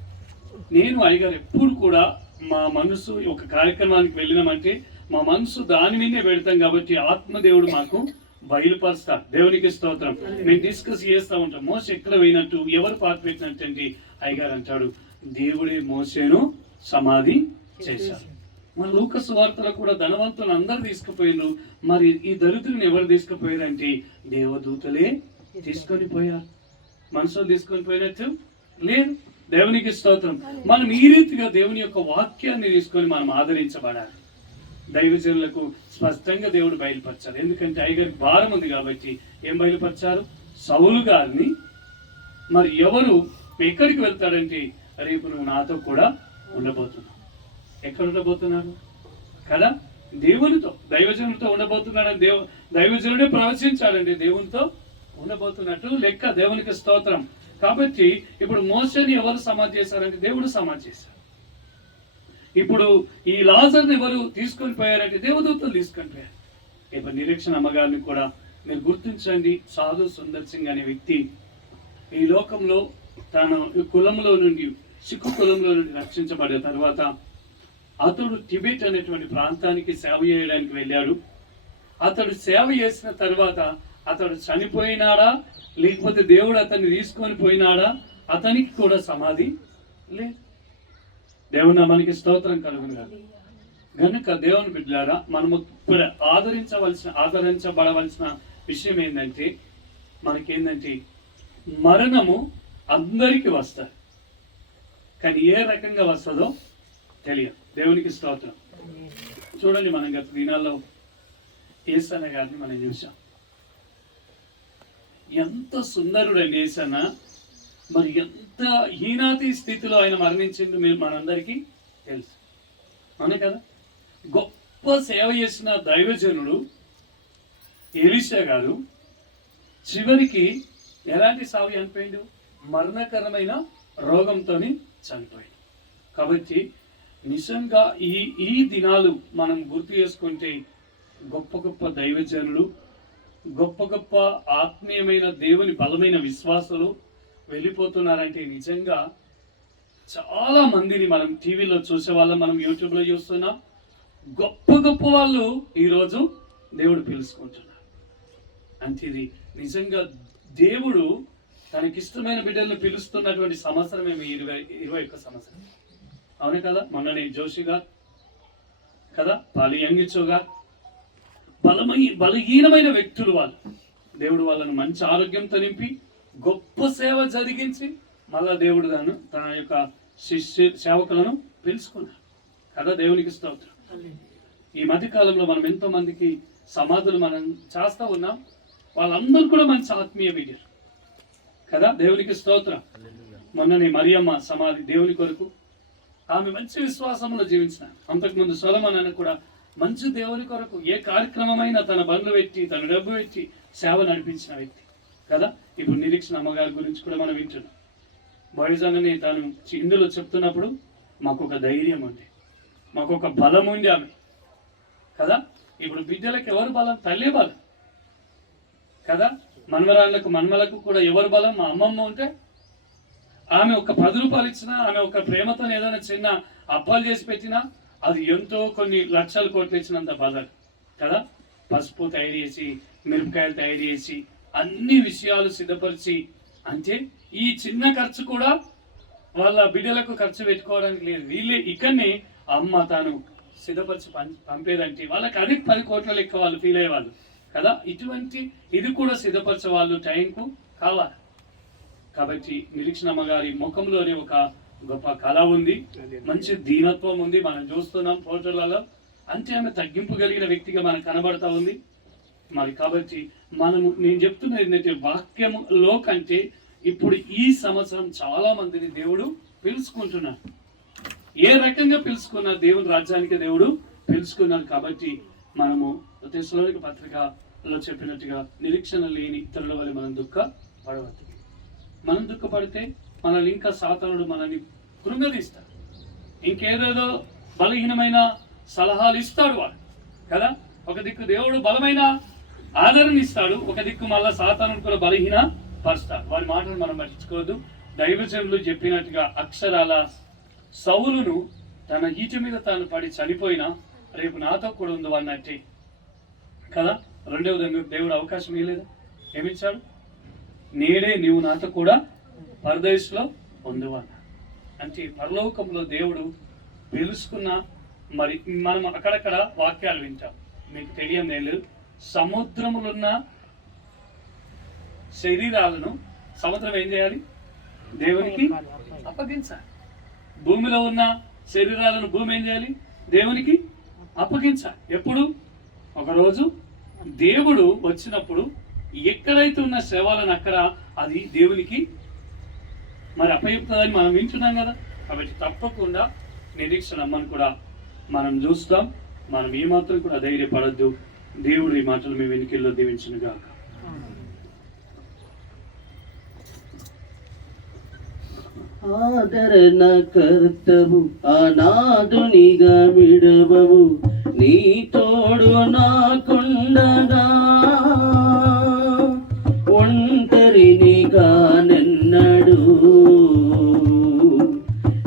నేను అయ్యగారు ఎప్పుడు కూడా మా మనసు ఒక కార్యక్రమానికి వెళ్ళినామంటే మా మనసు దాని మీదే పెడతాం కాబట్టి ఆత్మదేవుడు మాకు బయలుపరుస్తారు. దేవునికి స్తోత్రం. మేము డిస్కస్ చేస్తూ ఉంటాం. మోసే ఎక్కడ పోయినట్టు ఎవరు పాత పెట్టినట్టు అయ్యగారు అంటాడు, దేవుడే మోసేను సమాధి చేశారు. మన లూకాసు వార్తలో కూడా ధనవంతులు అందరు తీసుకుపోయినారు. మరి ఈ దరిద్రుని ఎవరు తీసుకుపోయారంటే దేవదూతలే తీసుకొని పోయారు. మనుషులు తీసుకొని పోయినట్టు లేదు. దేవునికి స్తోత్రం. మనం ఈ రీతిగా దేవుని యొక్క వాక్యాన్ని తీసుకొని మనం ఆదరించబడాలి. దైవజనులకు స్పష్టంగా దేవుడు బయలుపరిచారు. ఎందుకంటే అయ్యగారికి భారం ఉంది కాబట్టి ఏం బయలుపరిచారు? సౌలు గారిని మరి ఎవరు ఎక్కడికి వెళ్తాడంటే రేపు నువ్వు నాతో కూడా ఉండబోతున్నావు. ఎక్కడ ఉండబోతున్నారు కదా? దేవునితో, దైవజనుడితో ఉండబోతున్నాడని దైవజనుడే ప్రవచించాడండి. దేవునితో ఉండబోతున్నట్టు లెక్క. దేవునికి స్తోత్రం. కాబట్టి ఇప్పుడు మోషేని ఎవరు సమాధి చేశారంటే దేవుడు సమాధి చేశారు. ఇప్పుడు ఈ లాజర్ని ఎవరు తీసుకొని పోయారంటే దేవదూతలు తీసుకొని పోయారు. ఇప్పుడు నిరీక్షణ అమ్మగారిని కూడా మీరు గుర్తించండి. సాధు సుందర్ సింగ్ అనే వ్యక్తి ఈ లోకంలో తన కులంలో నుండి, సిక్కు కులంలో నుండి రక్షించబడిన తర్వాత అతడు టిబెట్ అనేటువంటి ప్రాంతానికి సేవ చేయడానికి వెళ్ళాడు. అతడు సేవ చేసిన తర్వాత అతడు చనిపోయినాడా లేకపోతే దేవుడు అతన్ని తీసుకొని పోయినాడా? అతనికి కూడా సమాధి లేదు. దేవుని మనకి స్తోత్రం కలుగును గనుక దేవుని బిడ్డలారా, మనము ఆదరించబడవలసిన విషయం ఏంటంటే మనకేంటంటే మరణము అందరికీ వస్తుంది, కానీ ఏ రకంగా వస్తుందో తెలియదు. దేవునికి స్తోత్రం. చూడండి, మనం గత దినాల్లో యేసన్న గారిని మనం చూసాం. ఎంత సుందరుడండి యేసన్న. మరి ఎంత హీనాతి స్థితిలో ఆయన మరణించింది మీరు మనందరికీ తెలుసు, అవునే కదా? గొప్ప సేవ చేసిన దైవజనుడు ఎలీషా గారు చివరికి ఎలాంటి సాగు చనిపోయిండు? మరణకరమైన రోగంతో చనిపోయింది. కాబట్టి నిజంగా ఈ దినాలు మనం గుర్తు చేసుకుంటే గొప్ప గొప్ప దైవజనులు, గొప్ప గొప్ప ఆత్మీయమైన దేవుని బలమైన విశ్వాసులు వెళ్ళిపోతున్నారంటే నిజంగా చాలా మందిని మనం టీవీలో చూసేవాళ్ళం, మనం యూట్యూబ్లో చూస్తున్నాం. గొప్ప గొప్ప వాళ్ళు ఈరోజు దేవుడు పిలుచుకుంటున్నారు. అంటే ఇది నిజంగా దేవుడు తనకిష్టమైన బిడ్డలను పిలుస్తున్నటువంటి సంవత్సరం ఏమి 21 సంవత్సరం, అవునే కదా? మొన్ననే జోషి గారు కదా, పాలి యంగిచో గారు, బలహీనమైన వ్యక్తులు వాళ్ళు. దేవుడు వాళ్ళను మంచి ఆరోగ్యంతో నింపి గొప్ప సేవ జరిగించి మళ్ళా దేవుడు తన యొక్క సేవకులను పిలుచుకున్నాడు కదా. దేవునికి స్తోత్రం. ఈ మధ్య కాలంలో మనం ఎంతో మందికి సమాధులు మనం చేస్తూ ఉన్నాం. వాళ్ళందరూ కూడా మంచి ఆత్మీయ బిడ్డలు కదా. దేవునికి స్తోత్రం. మొన్ననే మరియమ్మ సమాధి దేవుని కొరకు ఆమె మంచి విశ్వాసంలో జీవించిన. అంతకుముందు సొలొమోను అన్న కూడా మంచి దేవుని కొరకు ఏ కార్యక్రమమైనా తన బండ్లు పెట్టి తన డబ్బు పెట్టి సేవ నడిపించిన వ్యక్తి కదా. ఇప్పుడు నిరీక్షణ అమ్మగారి గురించి కూడా మనం వింటున్నాం. బాయ్జానని తాను ఇందులో చెప్తున్నప్పుడు మాకు ఒక ధైర్యం ఉంది, మాకు ఒక బలం ఉంది ఆమె కదా. ఇప్పుడు బిడ్డలకు ఎవరు బలం? తల్లి బలం కదా. మన్మలకు కూడా ఎవరు బలం? మా అమ్మమ్మ ఉంటే ఆమె ఒక 10 రూపాయలు ఇచ్చినా, ఆమె ఒక ప్రేమతో ఏదైనా చిన్న అప్పాలు చేసి పెట్టినా అది ఎంతో కొన్ని లక్షల కోట్లు ఇచ్చినంత బలం కదా. పసుపు తయారు చేసి, మిరపకాయలు తయారు చేసి, అన్ని విషయాలు సిద్ధపరిచి, అంటే ఈ చిన్న ఖర్చు కూడా వాళ్ళ బిడ్డలకు ఖర్చు పెట్టుకోవడానికి లేదు. వీళ్ళే ఇక్కడనే అమ్మ తాను సిద్ధపరిచి పంపేదంటే వాళ్ళకి అది 10 కోట్ల లెక్క వాళ్ళు ఫీల్ అయ్యేవాళ్ళు కదా. ఇటువంటి ఇది కూడా సిద్ధపరిచే వాళ్ళు టైంకు కావాలి. కాబట్టి నిరీక్షణ అమ్మగారి ముఖంలోనే ఒక గొప్ప కళ ఉంది, మంచి దీనత్వం ఉంది. మనం చూస్తున్నాం ఫోటోలలో. అంటే ఆమె తగ్గింపు కలిగిన వ్యక్తిగా మనకు కనబడతా ఉంది. మరి కాబట్టి నేను చెప్తున్నది ఏంటంటే వాక్యంలో కంటే ఇప్పుడు ఈ సంవత్సరం చాలా మందిని దేవుడు పిలుచుకుంటున్నాడు. ఏ రకంగా పిలుచుకున్న దేవుని రాజ్యానికి దేవుడు పిలుచుకున్నాడు. కాబట్టి మనము తెస్సలోనిక పత్రికలో చెప్పినట్టుగా నిరీక్షణ లేని ఇతరుల వల్ల మనం దుఃఖపడవద్దు. మనం దుఃఖపడితే మనల్ని ఇంకా సాతానుడు మనల్ని కృంగదీస్తాడు, ఇంకేదేదో బలహీనమైన సలహాలు ఇస్తాడు వాడు కదా. ఒక దిక్కు దేవుడు బలమైన ఆదరణ ఇస్తాడు, ఒక దిక్కు మళ్ళా సాతానుడు కూడా బలహీన పరుస్తాడు. వారి మాటలు మనం పట్టించుకోవద్దు. దైవజనులు చెప్పినట్టుగా అక్షరాల సౌలును తన ఈటి మీద తాను పడి చనిపోయినా రేపు నాతో కూడా ఉంది అన్నట్టే కదా. రెండవ దేవుడు అవకాశం ఇవ్వలేదు. ఏమిచ్చాడు? నేడే నీవు నాతో కూడా పరదేశంలో ఉండువన్నా. అంటే పరలోకంలో దేవుడు పిలుచుకున్న. మరి మనం అక్కడక్కడ వాక్యాలు వింటాం, మీకు తెలియని లేదు. సముద్రములున్న శరీరాలను సముద్రం ఏం చేయాలి? దేవునికి అప్పగించాలి. భూమిలో ఉన్న శరీరాలను భూమి ఏం చేయాలి? దేవునికి అప్పగించాలి. ఎప్పుడు? ఒకరోజు దేవుడు వచ్చినప్పుడు ఎక్కడైతే ఉన్న శవాలను అక్కడ అది దేవునికి మరి అప్పగిస్తుందని మనం వింటున్నాం కదా. కాబట్టి తప్పకుండా నిరీక్షణ అమ్మని కూడా మనం చూస్తాం. మనం ఏమాత్రం కూడా ధైర్యపడద్దు. దేవుడు ఈ మాటలు మీ వెనుకల్లో దీవించును గాక. ఆదరణ కర్తవు అనాథునిగా విడవవు, నీ తోడు నాకుండగా ఒంటరినిగా నెన్నడు,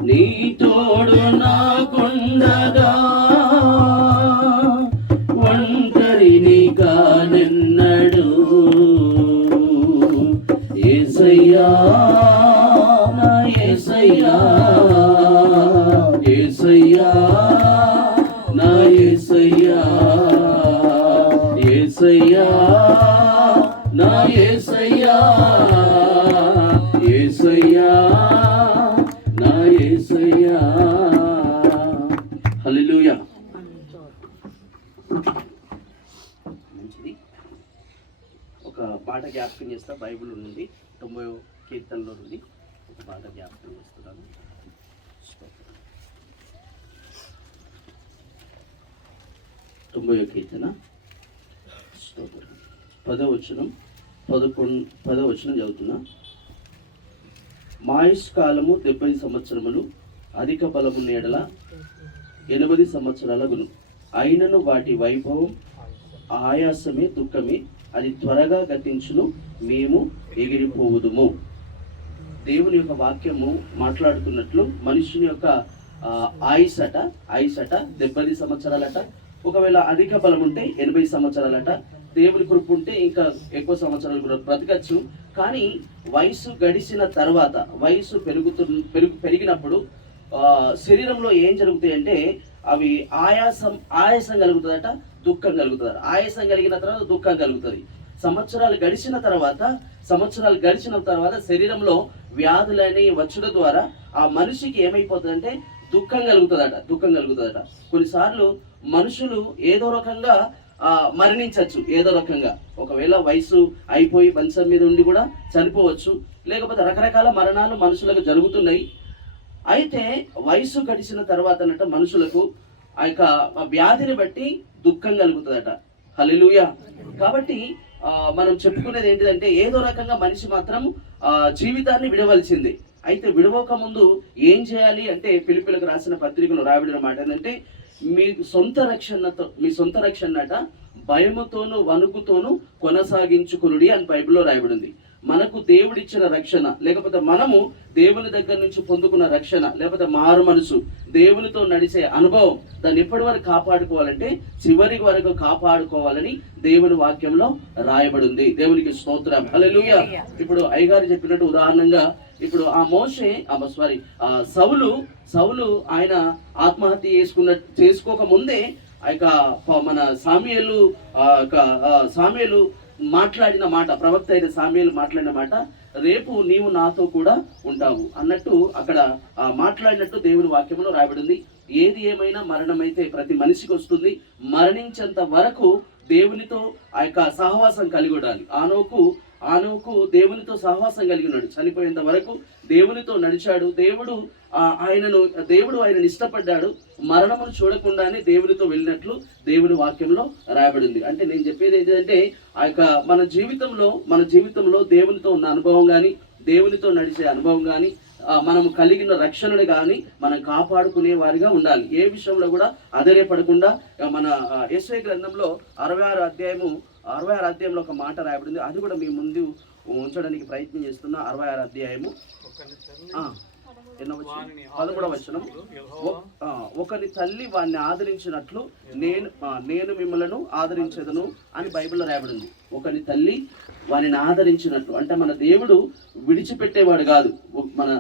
నీ తోడు నాకుండగా ఒంటరినిగా నెన్నడు. యేసయ్యా నా యేసయ్యా, యేసయ్యా నా యేసయ్యా, యేసయ్యా నా యేసయ్యా, యేసయ్యా నా యేసయ్యా. హల్లెలూయా. మంచిది. ఒక పాట జ్ఞాపకం చేస్తా. బైబిల్ నుండి 90వ కీర్తనలో నుండి ఒక పాట జ్ఞాపకం చేస్తున్నాను. 90వ కీర్తన 10వ వచనం 10వ వచనం చదువుతున్నా. మాయుష్కాలము 70 సంవత్సరములు, అధిక బలము నీడల 80 సంవత్సరాలగును. అయినను వాటి వైభవం ఆయాసమే దుఃఖమే, అది త్వరగా గతించును, మేము ఎగిరిపోవుదుము. దేవుని యొక్క వాక్యము మాట్లాడుతున్నట్లు మనుషుని యొక్క ఆయుసట 70 సంవత్సరాలట. ఒకవేళ అధిక బలం ఉంటే 80 సంవత్సరాలట. దేవుని కృప ఉంటే ఇంకా ఎక్కువ సంవత్సరాలు కూడా బ్రతకచ్చు. కానీ వయసు గడిచిన తర్వాత, వయసు పెరిగినప్పుడు శరీరంలో ఏం జరుగుతాయి అంటే అవి ఆయాసం కలుగుతుందట, దుఃఖం కలుగుతుందట. ఆయాసం కలిగిన తర్వాత దుఃఖం కలుగుతుంది. సంవత్సరాలు గడిచిన తర్వాత శరీరంలో వ్యాధులని వచ్చుట ద్వారా ఆ మనిషికి ఏమైపోతుందంటే దుఃఖం కలుగుతుందట. కొన్నిసార్లు మనుషులు ఏదో రకంగా మరణించవచ్చు. ఏదో రకంగా ఒకవేళ వయసు అయిపోయి మంచం మీద ఉండి కూడా చనిపోవచ్చు. లేకపోతే రకరకాల మరణాలు మనుషులకు జరుగుతున్నాయి. అయితే వయసు గడిచిన తర్వాత అన్నట్టు మనుషులకు ఆ యొక్క వ్యాధిని బట్టి దుఃఖం కలుగుతుందట. హల్లెలూయా. కాబట్టి మనం చెప్పుకునేది ఏంటిదంటే ఏదో రకంగా మనిషి మాత్రం జీవితాన్ని విడవలసిందే. అయితే విడవక ముందు ఏం చేయాలి అంటే ఫిలిప్పీలకు రాసిన పత్రికలో రాయబడిన మాట ఏంటంటే మీ సొంత రక్షణట భయముతోను వణుకుతోను కొనసాగించుకునుడి అని బైబిల్లో రాయబడింది. మనకు దేవుడిచ్చిన రక్షణ, లేకపోతే మనము దేవుని దగ్గర నుంచి పొందుకున్న రక్షణ, లేకపోతే మారు మనసు, దేవునితో నడిచే అనుభవం, దాన్ని ఎప్పటి వరకు కాపాడుకోవాలంటే చివరి వరకు కాపాడుకోవాలని దేవుని వాక్యంలో రాయబడింది. దేవునికి స్తోత్రం. హల్లెలూయా. ఇప్పుడు అయ్యగారు చెప్పినట్టు ఉదాహరణంగా ఇప్పుడు సౌలు ఆయన ఆత్మహత్య చేసుకోక ముందే ఆ యొక్క మన సామ్యూయేలు మాట్లాడిన మాట, ప్రవక్త అయిన సామ్యూయేలు మాట్లాడిన మాట, రేపు నీవు నాతో కూడా ఉంటావు అన్నట్టు అక్కడ మాట్లాడినట్టు దేవుని వాక్యంలో రాయబడింది. ఏది ఏమైనా మరణం అయితే ప్రతి మనిషికి వస్తుంది. మరణించేంత వరకు దేవునితో ఆ యొక్క సహవాసం కలిగి ఉండాలి. ఆనోకు దేవునితో సహవాసం కలిగి ఉన్నాడు. చనిపోయేంత వరకు దేవునితో నడిచాడు. దేవుడు ఆయనను ఇష్టపడ్డాడు. మరణమును చూడకుండానే దేవునితో వెళ్ళినట్లు దేవుని వాక్యంలో రాయబడింది. అంటే నేను చెప్పేది ఏంటంటే ఆ యొక్క మన జీవితంలో దేవునితో ఉన్న అనుభవం కానీ, దేవునితో నడిచే అనుభవం కానీ, మనం కలిగిన రక్షణను కానీ మనం కాపాడుకునే వారిగా ఉండాలి. ఏ విషయంలో కూడా అధైర్యపడకుండా మన యెషయా గ్రంథంలో 66వ అధ్యాయంలో ఒక మాట రాయబడింది. అది కూడా మీ ముందు ఉంచడానికి ప్రయత్నం చేస్తున్నా. 66వ అధ్యాయము 13వ వచనం. ఒకరి తల్లి వాడిని ఆదరించినట్లు నేను మిమ్మల్ని ఆదరించదను అని బైబిల్లో రాయబడింది. ఒకరి తల్లి వారిని ఆదరించినట్లు అంటే మన దేవుడు విడిచిపెట్టేవాడు కాదు. మన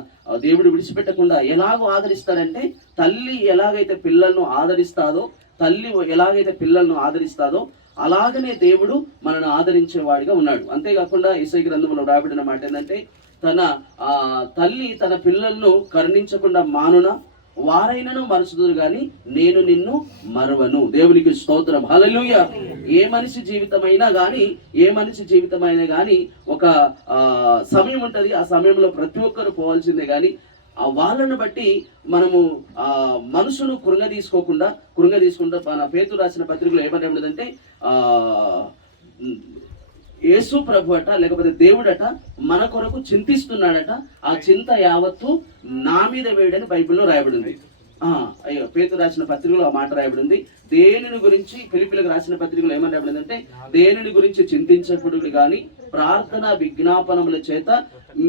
దేవుడు విడిచిపెట్టకుండా ఎలాగో ఆదరిస్తాడంటే తల్లి ఎలాగైతే పిల్లలను ఆదరిస్తాదో అలాగనే దేవుడు మనల్ని ఆదరించేవాడిగా ఉన్నాడు. అంతేకాకుండా యేసయ్య గ్రంథంలో రాబడిన మాట ఏంటంటే, తన తల్లి తన పిల్లలను కరుణించకుండా మానున వారైనను మరచుదురు గాని నేను నిన్ను మరవను. దేవునికి స్తోత్రం, హల్లెలూయా. ఏ మనిషి జీవితమైనా గాని ఒక సమయం ఉంటది. ఆ సమయంలో ప్రతి ఒక్కరు పోవాల్సిందే గాని వాళ్ళను బట్టి మనము మనసును కృంగ తీసుకుంటా మన పేతురు రాసిన పత్రికలో ఏమనేదంటే యేసు ప్రభు అట లేకపోతే దేవుడట మన కొరకు చింతిస్తున్నాడట, ఆ చింత యావత్తు నా మీద వేయడని బైబిల్లో రాయబడింది. పేతురు రాసిన పత్రికలో ఆ మాట రాయబడింది. దేనిని గురించి ఫిలిప్పీలకు రాసిన పత్రికలో ఏమని రాయబడింది అంటే, దేనిని గురించి చింతించకుడు గాని ప్రార్థన విజ్ఞాపనముల చేత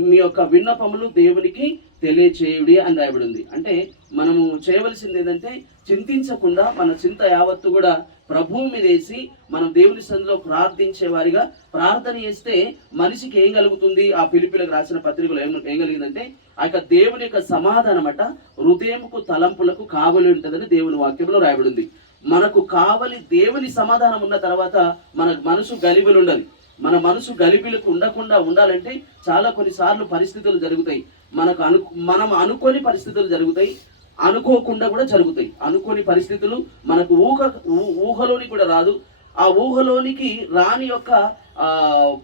మీ యొక్క విన్నపములు దేవునికి తెలియచేయుడి అని రాయబడింది. అంటే మనము చేయవలసింది ఏంటంటే, చింతించకుండా మన చింత యావత్తు కూడా ప్రభువు మీద వేసి మనం దేవుని సన్నిధిలో ప్రార్థించే వారిగా ప్రార్థన చేస్తే మనిషికి ఏం కలుగుతుంది? ఆ ఫిలిప్పీలకు రాసిన పత్రికలో ఏం కలిగిందంటే, ఆ యొక్క దేవుని యొక్క సమాధానం అట హృదయంకు తలంపులకు కావలి ఉంటుందని దేవుని వాక్యంలో రాయబడింది. మనకు కావలి దేవుని సమాధానం ఉన్న తర్వాత మన మనసు గలిబిలు ఉండదు. మన మనసు గలిబిలకు ఉండకుండా ఉండాలంటే చాలా కొన్నిసార్లు పరిస్థితులు జరుగుతాయి. మనం అనుకోని పరిస్థితులు జరుగుతాయి, అనుకోకుండా కూడా జరుగుతాయి. అనుకోని పరిస్థితులు మనకు ఊహలోని కూడా రాదు. ఆ ఊహలోనికి రాని యొక్క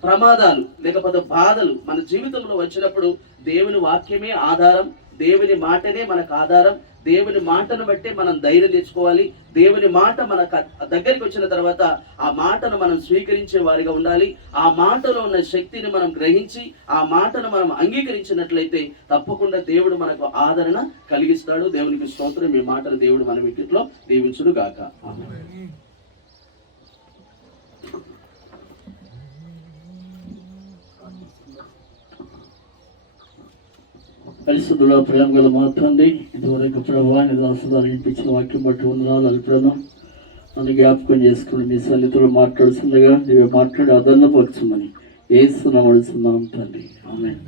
ప్రమాదాలు లేకపోతే బాధలు మన జీవితంలో వచ్చినప్పుడు దేవుని వాక్యమే ఆధారం, దేవుని మాటనే మనకు ఆధారం. దేవుని మాటను బట్టే మనం ధైర్యం తెచ్చుకోవాలి. దేవుని మాట మన దగ్గరికి వచ్చిన తర్వాత ఆ మాటను మనం స్వీకరించే వారిగా ఉండాలి. ఆ మాటలో ఉన్న శక్తిని మనం గ్రహించి ఆ మాటను మనం అంగీకరించినట్లయితే తప్పకుండా దేవుడు మనకు ఆదరణ కలిగిస్తాడు. దేవునికి స్తోత్రం. ఈ మాటను దేవుడు మన వీటిలో దీవించును గాక. పరిశుద్ధుల ప్రేమ గల మా తండ్రి, ఇదివరకు ప్రభావాన్ని దాసుదారు వినిపించిన వాక్యం బట్టి వందనాలు అల్పడను. నన్ను జ్ఞాపకం చేసుకుని మీ సన్నిధిలో మాట్లాడుతుండగా నీవే మాట్లాడి అదన్నపరచుమని యేసునామములో అడుగుతున్నాం తండ్రి, ఆమేన్.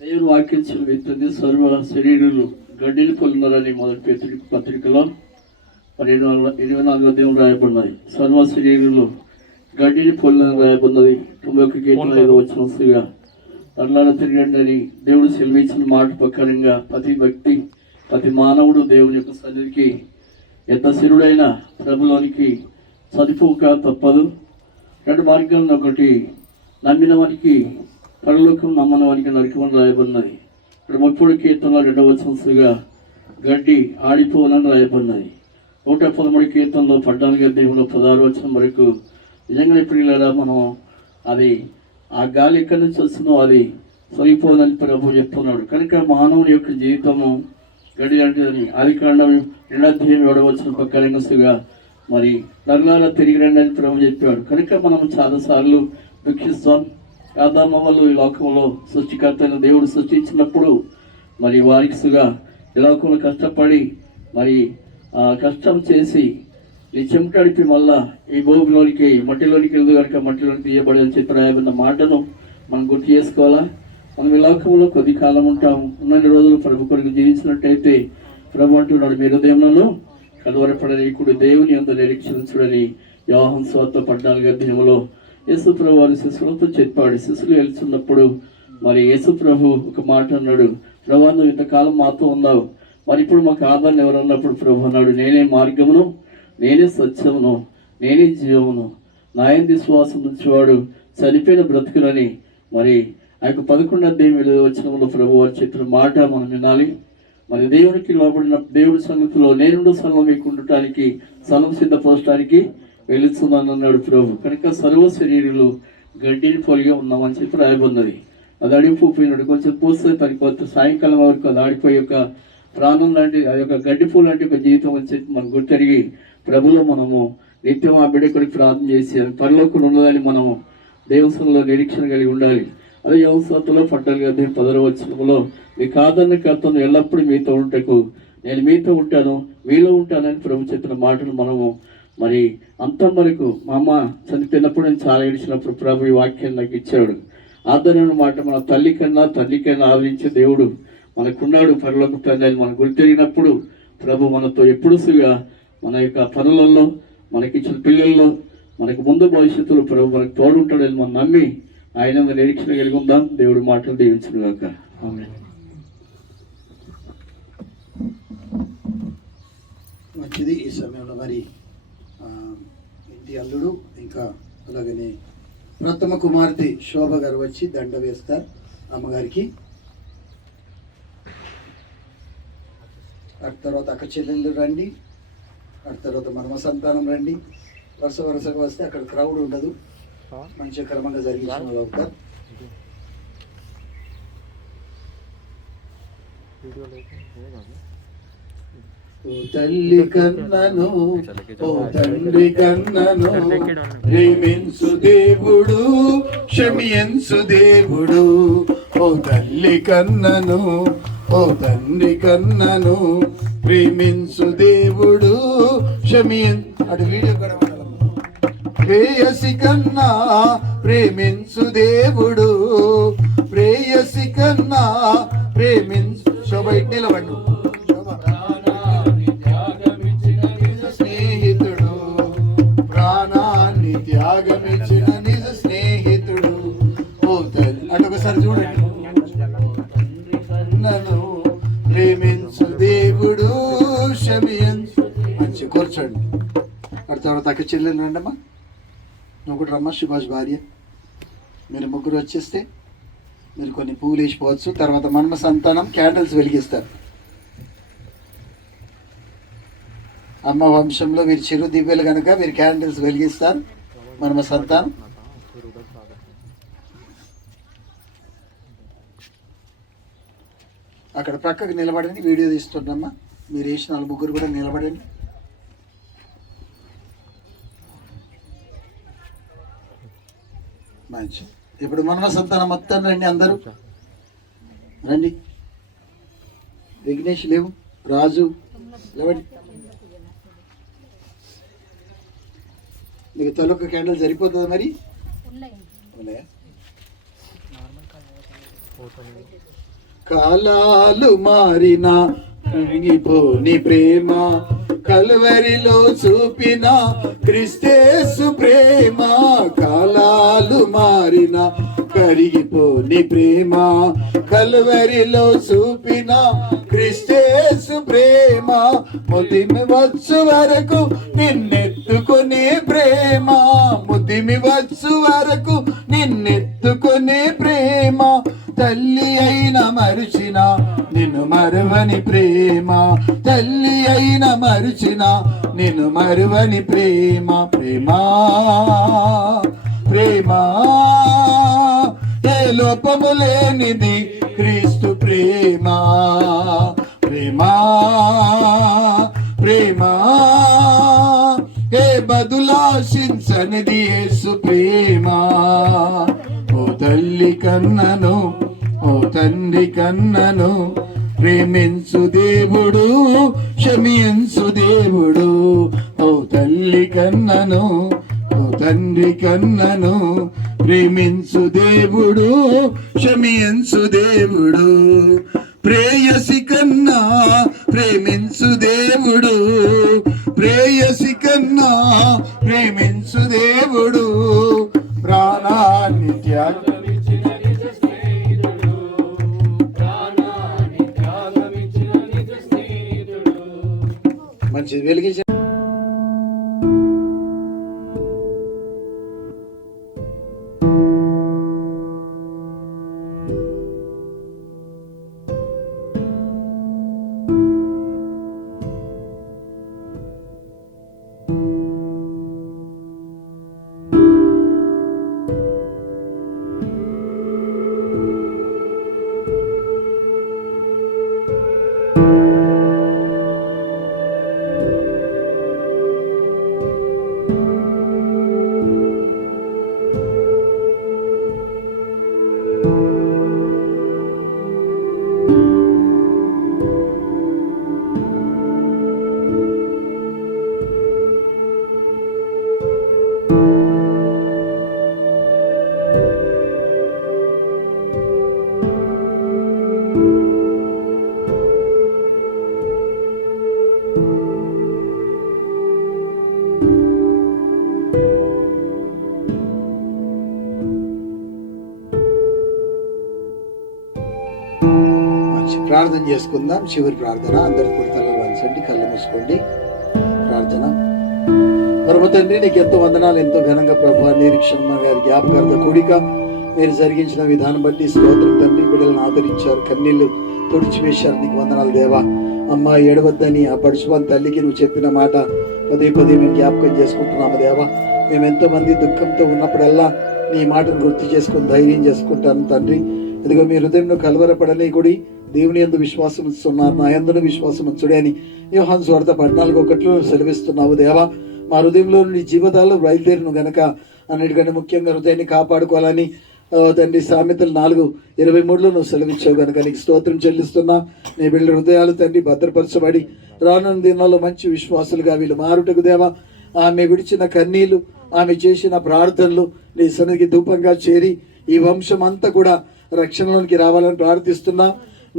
దేవుని వాక్యం చెబుతుంది, సర్వ శరీరులు గడ్డిని పొందున్నారని మొదటి పత్రికలో 84 రాయబడినాయి. సర్వ శరీరులు గడ్డిని పొందని రాయబడినది. 91 అల్లాడ తిరగండి అని దేవుడు సెలవించిన మాట ప్రకారంగా ప్రతి వ్యక్తి ప్రతి మానవుడు దేవుని యొక్క సన్నిధికి ఎంత శిరుడైన ప్రభులోనికి చనిపోక తప్పదు. 2 మార్గాలను, ఒకటి నమ్మిన వానికి పరలోకం, నమ్మని వానికి నరకమని రాయబడినది. 30 కీర్తనలో 2వ వచనంగా గడ్డి ఆడిపోనని రాయబడినది. 113 కీర్తనలో 14 దేవులో 16 వచనం వరకు నిజంగా ఎప్పుడు మనం అది ఆ గాలి ఎక్కడి నుంచి వస్తుందో అది సరిపోదని ప్రభు చెప్తున్నాడు. కనుక మానవుని యొక్క జీవితము గడి అంటే ఆదికాండం 2:7 ప్రకారంగా మరి నరులారా తిరిగి రండి అని ప్రభు చెప్పాడు. కనుక మనం చాలాసార్లు దుఃఖిస్తాం. ఆదామవ్వలు ఈ లోకంలో సృష్టికర్త అయిన దేవుడు సృష్టించినప్పుడు మరి వారికి ఈ లోకంలో కష్టపడి మరి కష్టం చేసి ఈ చెమటడిపి మళ్ళా ఈ భూమిలోనికి మట్టిలోనికి వెళ్దు కనుక మట్టిలోనికి తీయబడి అని చెప్పి రాయబడిన మాటను మనం గుర్తు చేసుకోవాలా. మనం ఈ లోకంలో కొద్ది కాలం ఉంటాం. ఉన్నన్ని రోజులు ప్రభు కొరకు జీవించినట్టయితే ప్రభు అంటున్నాడు, మీ హృదయంలో కలవరపడనీకుడు దేవుని యందు నిరీక్షించుడని యోహాను సువార్త 14వ అధ్యాయంలో యేసు ప్రభు వారి శిష్యులతో చెప్పాడు. శిష్యులు వెళ్తున్నప్పుడు మరి యేసు ప్రభు ఒక మాట అన్నాడు, ప్రభు నువ్వు ఇంతకాలం మాతో ఉన్నావు, మరి ఇప్పుడు మాకు ఆదరణ ఎవరు అన్నప్పుడు ప్రభు అన్నాడు, నేనే మార్గమును, నేనే సత్యమును, నేనే జీవమును, నా యందు విశ్వాసం ఉంచేవాడు చనిపోయిన బ్రతుకులని మరి ఆ యొక్క 11వ అధ్యాయంలో ప్రభు వారు చెప్పిన మాట మనం వినాలి. మరి దేవునికి లోబడిన దేవుడి సంగతిలో నేనుండు స్థలం మీకు ఉండటానికి స్థలం సిద్ధపరచడానికి వెళుతున్నాను అన్నాడు ప్రభు. కనుక సర్వ శరీరులు గడ్డిని పోలిగా ఉన్నామని చెప్పి రాయబడినది. అది అడిగిపోయినాడు, కొంచెం పోస్తే తనకి సాయంకాలం వరకు అది ఆడిపోయి యొక్క ప్రాణం లాంటి అది యొక్క గడ్డి పూలు లాంటి ఒక జీవితం అని చెప్పి మనం గుర్తెరిగి ప్రభులో మనము నిత్యం ఆ బిడ్డ కొరికి ప్రార్థన చేసి అది పరలోకం ఉన్నదని మనము దేవస్థానంలో నిరీక్షణ కలిగి ఉండాలి. అదే యోగశాస్త్రంలో 10వ వచనంలో మీకు ఆదరణకర్తను ఎల్లప్పుడూ మీతో ఉంటకు నేను మీతో ఉంటాను, మీలో ఉంటానని ప్రభు చెప్పిన మాటను మనము మరి అంతం వరకు మా అమ్మ చనిపోయినప్పుడు నేను చాలా ఏడిచినప్పుడు ప్రభు ఈ వాక్యాన్ని నాకు ఇచ్చాడు. ఆదరణ మాట మన తల్లి కన్నా ఆదరించే దేవుడు మనకున్నాడు పరలోక తండ్రి అని మనం గుర్తెరిగినప్పుడు ప్రభు మనతో ఎప్పుడుగా మన యొక్క పనులలో, మనకిచ్చిన పిల్లల్లో, మనకు ముందు భవిష్యత్తులో ప్రభు మనకు తోడుంటాడని మనం నమ్మి ఆయన నిరీక్షణ కలిగి ఉందాం. దేవుడి మాటలు దీవించును గాక. ఆమేన్. మంచిది. ఈ సమయంలో మరి ఇంటి అల్లుడు ఇంకా అలాగనే ప్రథమ కుమార్తె శోభ గారు వచ్చి దండ వేస్తారు అమ్మగారికి. అటు తర్వాత అక్క చెల్లెళ్ళు రండి, అటు తర్వాత మనమ సంతానం రండి. వరుసగా వస్తే అక్కడ క్రౌడ్ ఉండదు, మంచిగా క్రమంగా జరిగించిన వాళ్ళు అవుతారు. ఓ తల్లి కన్నను, ఓ తండ్రి కన్నను, ప్రేమించు దేవుడు, క్షమించు దేవుడు. ఓ తల్లి కన్నను, ఓ తండ్రి కన్నను, ప్రేమించు దేవుడు, అటు వీడియో కూడా ప్రేయసి కన్నా ప్రేమించు దేవుడు, ప్రేయసి కన్నా ప్రేమించు. శోభ ఇటు నిలబడు. స్నేహితుడు, ప్రాణాన్ని త్యాగమిచ్చిన నిజ స్నేహితుడు. ఓ తల్లి అటు ఒకసారి చూడండి. నన్ను ప్రేమించు దేవుడు, క్షమించు. మంచి కూర్చోండి. అటు తర్వాత అక్క చెల్లెలు రండమ్మా. నువ్వు కూడా రమ్మా, సుభాష్ భార్య. మీరు ముగ్గురు వచ్చేస్తే మీరు కొన్ని పువ్వులు వేసిపోవచ్చు. తర్వాత మనమ సంతానం క్యాండిల్స్ వెలిగిస్తారు. అమ్మ వంశంలో వీరు చిరు దివ్యలు కనుక వీరు క్యాండిల్స్ వెలిగిస్తారు. మనమ సంతానం అక్కడ ప్రక్కకు నిలబడండి. వీడియో తీస్తున్నామ్మా. మీరు వేసిన వాళ్ళు ముగ్గురు కూడా నిలబడండి. మంచి. ఇప్పుడు మనమ సంతానం మొత్తం రండి, అందరూ రండి. విఘ్నేష్ లేవు, రాజు లేవండి. మీకు తొలొక్క క్యాండిల్ సరిపోతుందా మరి? ఉన్నాయా? కాలాలు మారినా కరిగిపోని ప్రేమ, కల్వరిలో చూపిన క్రిస్తేసు ప్రేమ. కాలాలు మారిన కరిగిపోని ప్రేమ, కల్వరిలో చూపిన క్రిస్తేసు ప్రేమ. ముదిమి వచ్చు వరకు నిన్నెత్తుకునే ప్రేమ, ముదిమి వచ్చు వరకు నిన్నెత్తుకునే ప్రేమ. తల్లి అయిన మరుచిన నిన్ను మరువని ప్రేమ, తల్లి అయిన మరుచిన నిన్ను మరువని ప్రేమ. ప్రేమ ప్రేమ ఏ లోపము లేనిది క్రీస్తు ప్రేమ. ప్రేమ ప్రేమ ఏ బదులాశించనిది యేసు ప్రేమ. ఓ తల్లి కన్నను, ఓ తండ్రి కన్నను, ప్రేమించు దేవుడు, క్షమించు దేవుడు. ఓ తల్లి కన్నను, ఓ తండ్రి కన్నను, ప్రేమించు దేవుడు, క్షమించు దేవుడు. ప్రేయసి కన్నా ప్రేమించు దేవుడు, ప్రేయసి కన్నా ప్రేమించు దేవుడు. ప్రాణాన్ని త్యాగమిచ్చిన నిజ స్నేహితుడు, ప్రాణాన్ని త్యాగమిచ్చిన నిజ స్నేహితుడు. మంచిది. వెలిగించ ప్రార్థన చేసుకుందాం. చివరి ప్రార్థన. అందరు కూడా తలలు వంచండి, కళ్ళు మూసుకోండి. ప్రార్థన. పరమ తండ్రి, నీకు ఎంతో వందనాలు, ఎంతో ఘనంగా ప్రభు నిరీక్షణ గారి జ్ఞాపకార్థ కూడిక మీరు జరిగించిన విధానం బట్టి స్తోత్రం తండ్రి. బిడ్డలను ఆదరించారు, కన్నీళ్లు తుడిచివేశారు, నీకు వందనాలు దేవా. అమ్మ ఏడవద్దని ఆ పడుచువాని తల్లికి నువ్వు చెప్పిన మాట పదే పదే మేము జ్ఞాపకం చేసుకుంటున్నాము దేవా. మేము ఎంతో మంది దుఃఖంతో ఉన్నప్పుడల్లా నీ మాటను గుర్తు చేసుకుని ధైర్యం చేసుకుంటాను తండ్రి. ఇదిగో మీ హృదయంలో కలవరపడని కూడా దేవుని యందు విశ్వాసం ఉంచుతున్నారు, నా యందును విశ్వాసం ఉంచుడే అని యోహాను సువార్త 14:1 సెలవిస్తున్నావు దేవా. మా హృదయంలో నుండి జీవితాల్లో బయలుదేరిను గనక అన్నిటికంటే ముఖ్యంగా హృదయాన్ని కాపాడుకోవాలని తండ్రి సామెతలు 4:23 నువ్వు సెలవిచ్చావు కనుక నీకు స్తోత్రం చెల్లిస్తున్నా. నీ బిడ్డల హృదయాలు తండ్రి భద్రపరచబడి రానున్న దినాల్లో మంచి విశ్వాసులుగా వీళ్ళు మారుటకు దేవా. ఆమె విడిచిన కన్నీళ్లు, ఆమె చేసిన ప్రార్థనలు నీ సన్నిధికి ధూపంగా చేరి ఈ వంశం అంతా కూడా రక్షణలోనికి రావాలని ప్రార్థిస్తున్నా.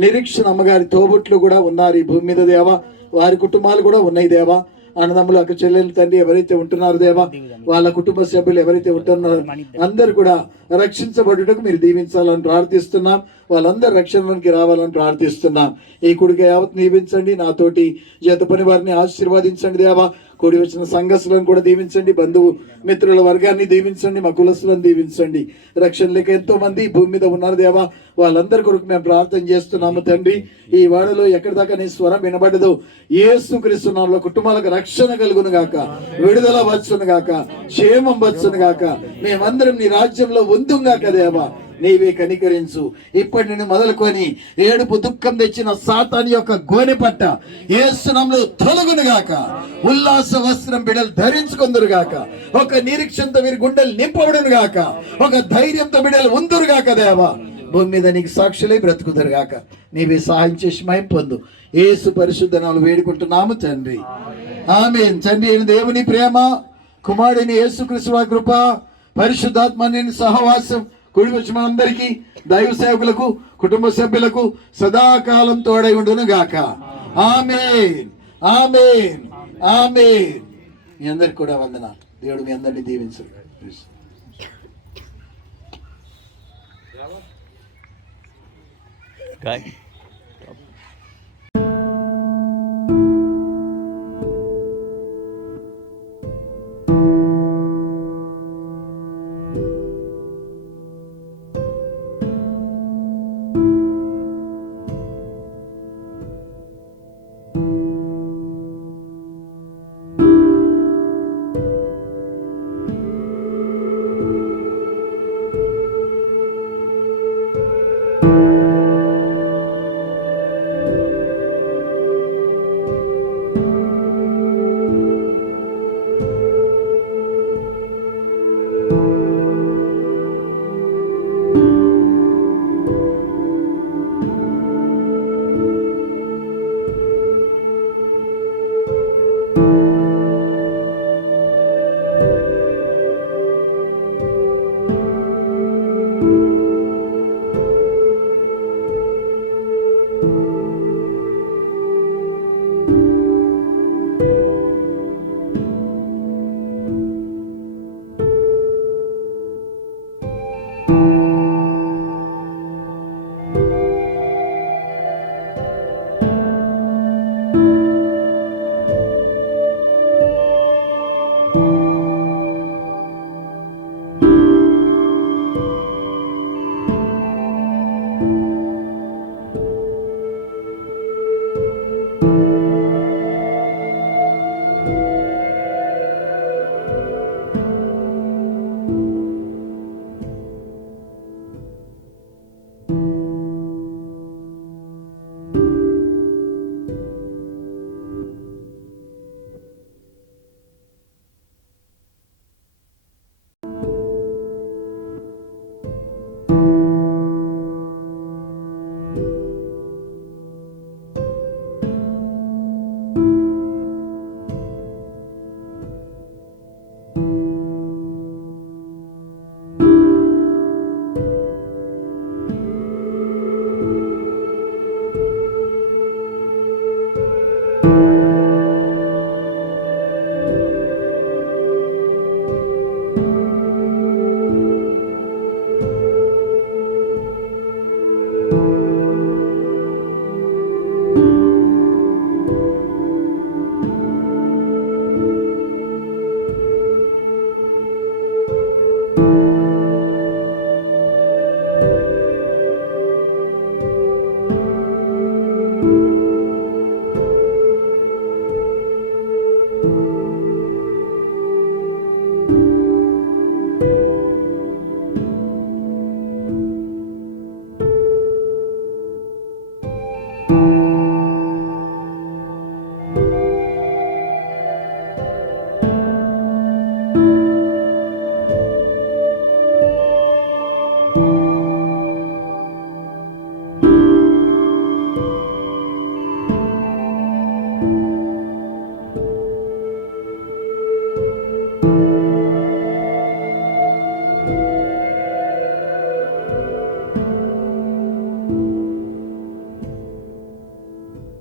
నిరీక్షణ అమ్మగారి తోబుట్లు కూడా ఉన్నారు ఈ భూమి మీద దేవా. వారి కుటుంబాలు కూడా ఉన్నాయి దేవా. అన్నదమ్ములు, అక్క చెల్లెలు తండ్రి ఎవరైతే ఉంటున్నారు దేవా, వాళ్ళ కుటుంబ సభ్యులు ఎవరైతే ఉంటున్నారో అందరు కూడా రక్షించబడుటకు మీరు దీవించాలని ప్రార్థిస్తున్నాం. వాళ్ళందరూ రక్షణలోనికి రావాలని ప్రార్థిస్తున్నాం. ఈ కుడికి యావత్ దీవించండి. నాతోటి జత పని వారిని ఆశీర్వదించండి దేవా. కూడి వచ్చిన సంఘస్థులను కూడా దీవించండి, బంధువు మిత్రుల వర్గాన్ని దీవించండి, మా కులస్తులను దీవించండి. రక్షణ లేక ఎంతో మంది భూమి మీద ఉన్నారు దేవా. వాళ్ళందరి కొరకు మేము ప్రార్థన చేస్తున్నాము తండ్రి. ఈ వాడలో ఎక్కడి దాకా నీ స్వరం వినబడదు యేసుక్రీస్తు నామములో కుటుంబాలకు రక్షణ కలుగును గాక, విడుదల వచ్చును గాక, క్షేమం వచ్చును గాక. మేమందరం నీ రాజ్యంలో ఉందుగాక దేవా. నీవే కనికరించు. ఇప్పటి నుండి మొదలుకొని ఏడుపు దుఃఖం తెచ్చిన సాతాను యొక్క గోనె పట్ట యేసు నామములో తొలగును గాక. ఉల్లాస వస్త్రం బిడ్డలు ధరించుకుందురు గాక. ఒక నిరీక్షణతో వీరి గుండెలు నింపబడును గాక. ఒక ధైర్యంతో బిడ్డలు ఉందురు గాక దేవా. భూమి మీద నీకు సాక్షులై బ్రతుకుదురు గాక. నీవే సహాయం చేసి మహిమ పొందు. యేసు పరిశుద్ధ నామములో వేడుకుంటున్నాము తండ్రి, ఆమేన్. తండ్రి అయిన దేవుని ప్రేమ, కుమారుడైన యేసుక్రీస్తు వారి కృప, పరిశుద్ధాత్మ సహవాసం కూడి వచ్చిన అందరికీ, దైవ సేవకులకు, కుటుంబ సభ్యులకు సదాకాలం తోడై ఉండును గాక. ఆమేన్, ఆమేన్, ఆమేన్. మీ అందరికి కూడా వందనాలు. దేవుడు మీ అందరినీ దీవించు. Guy.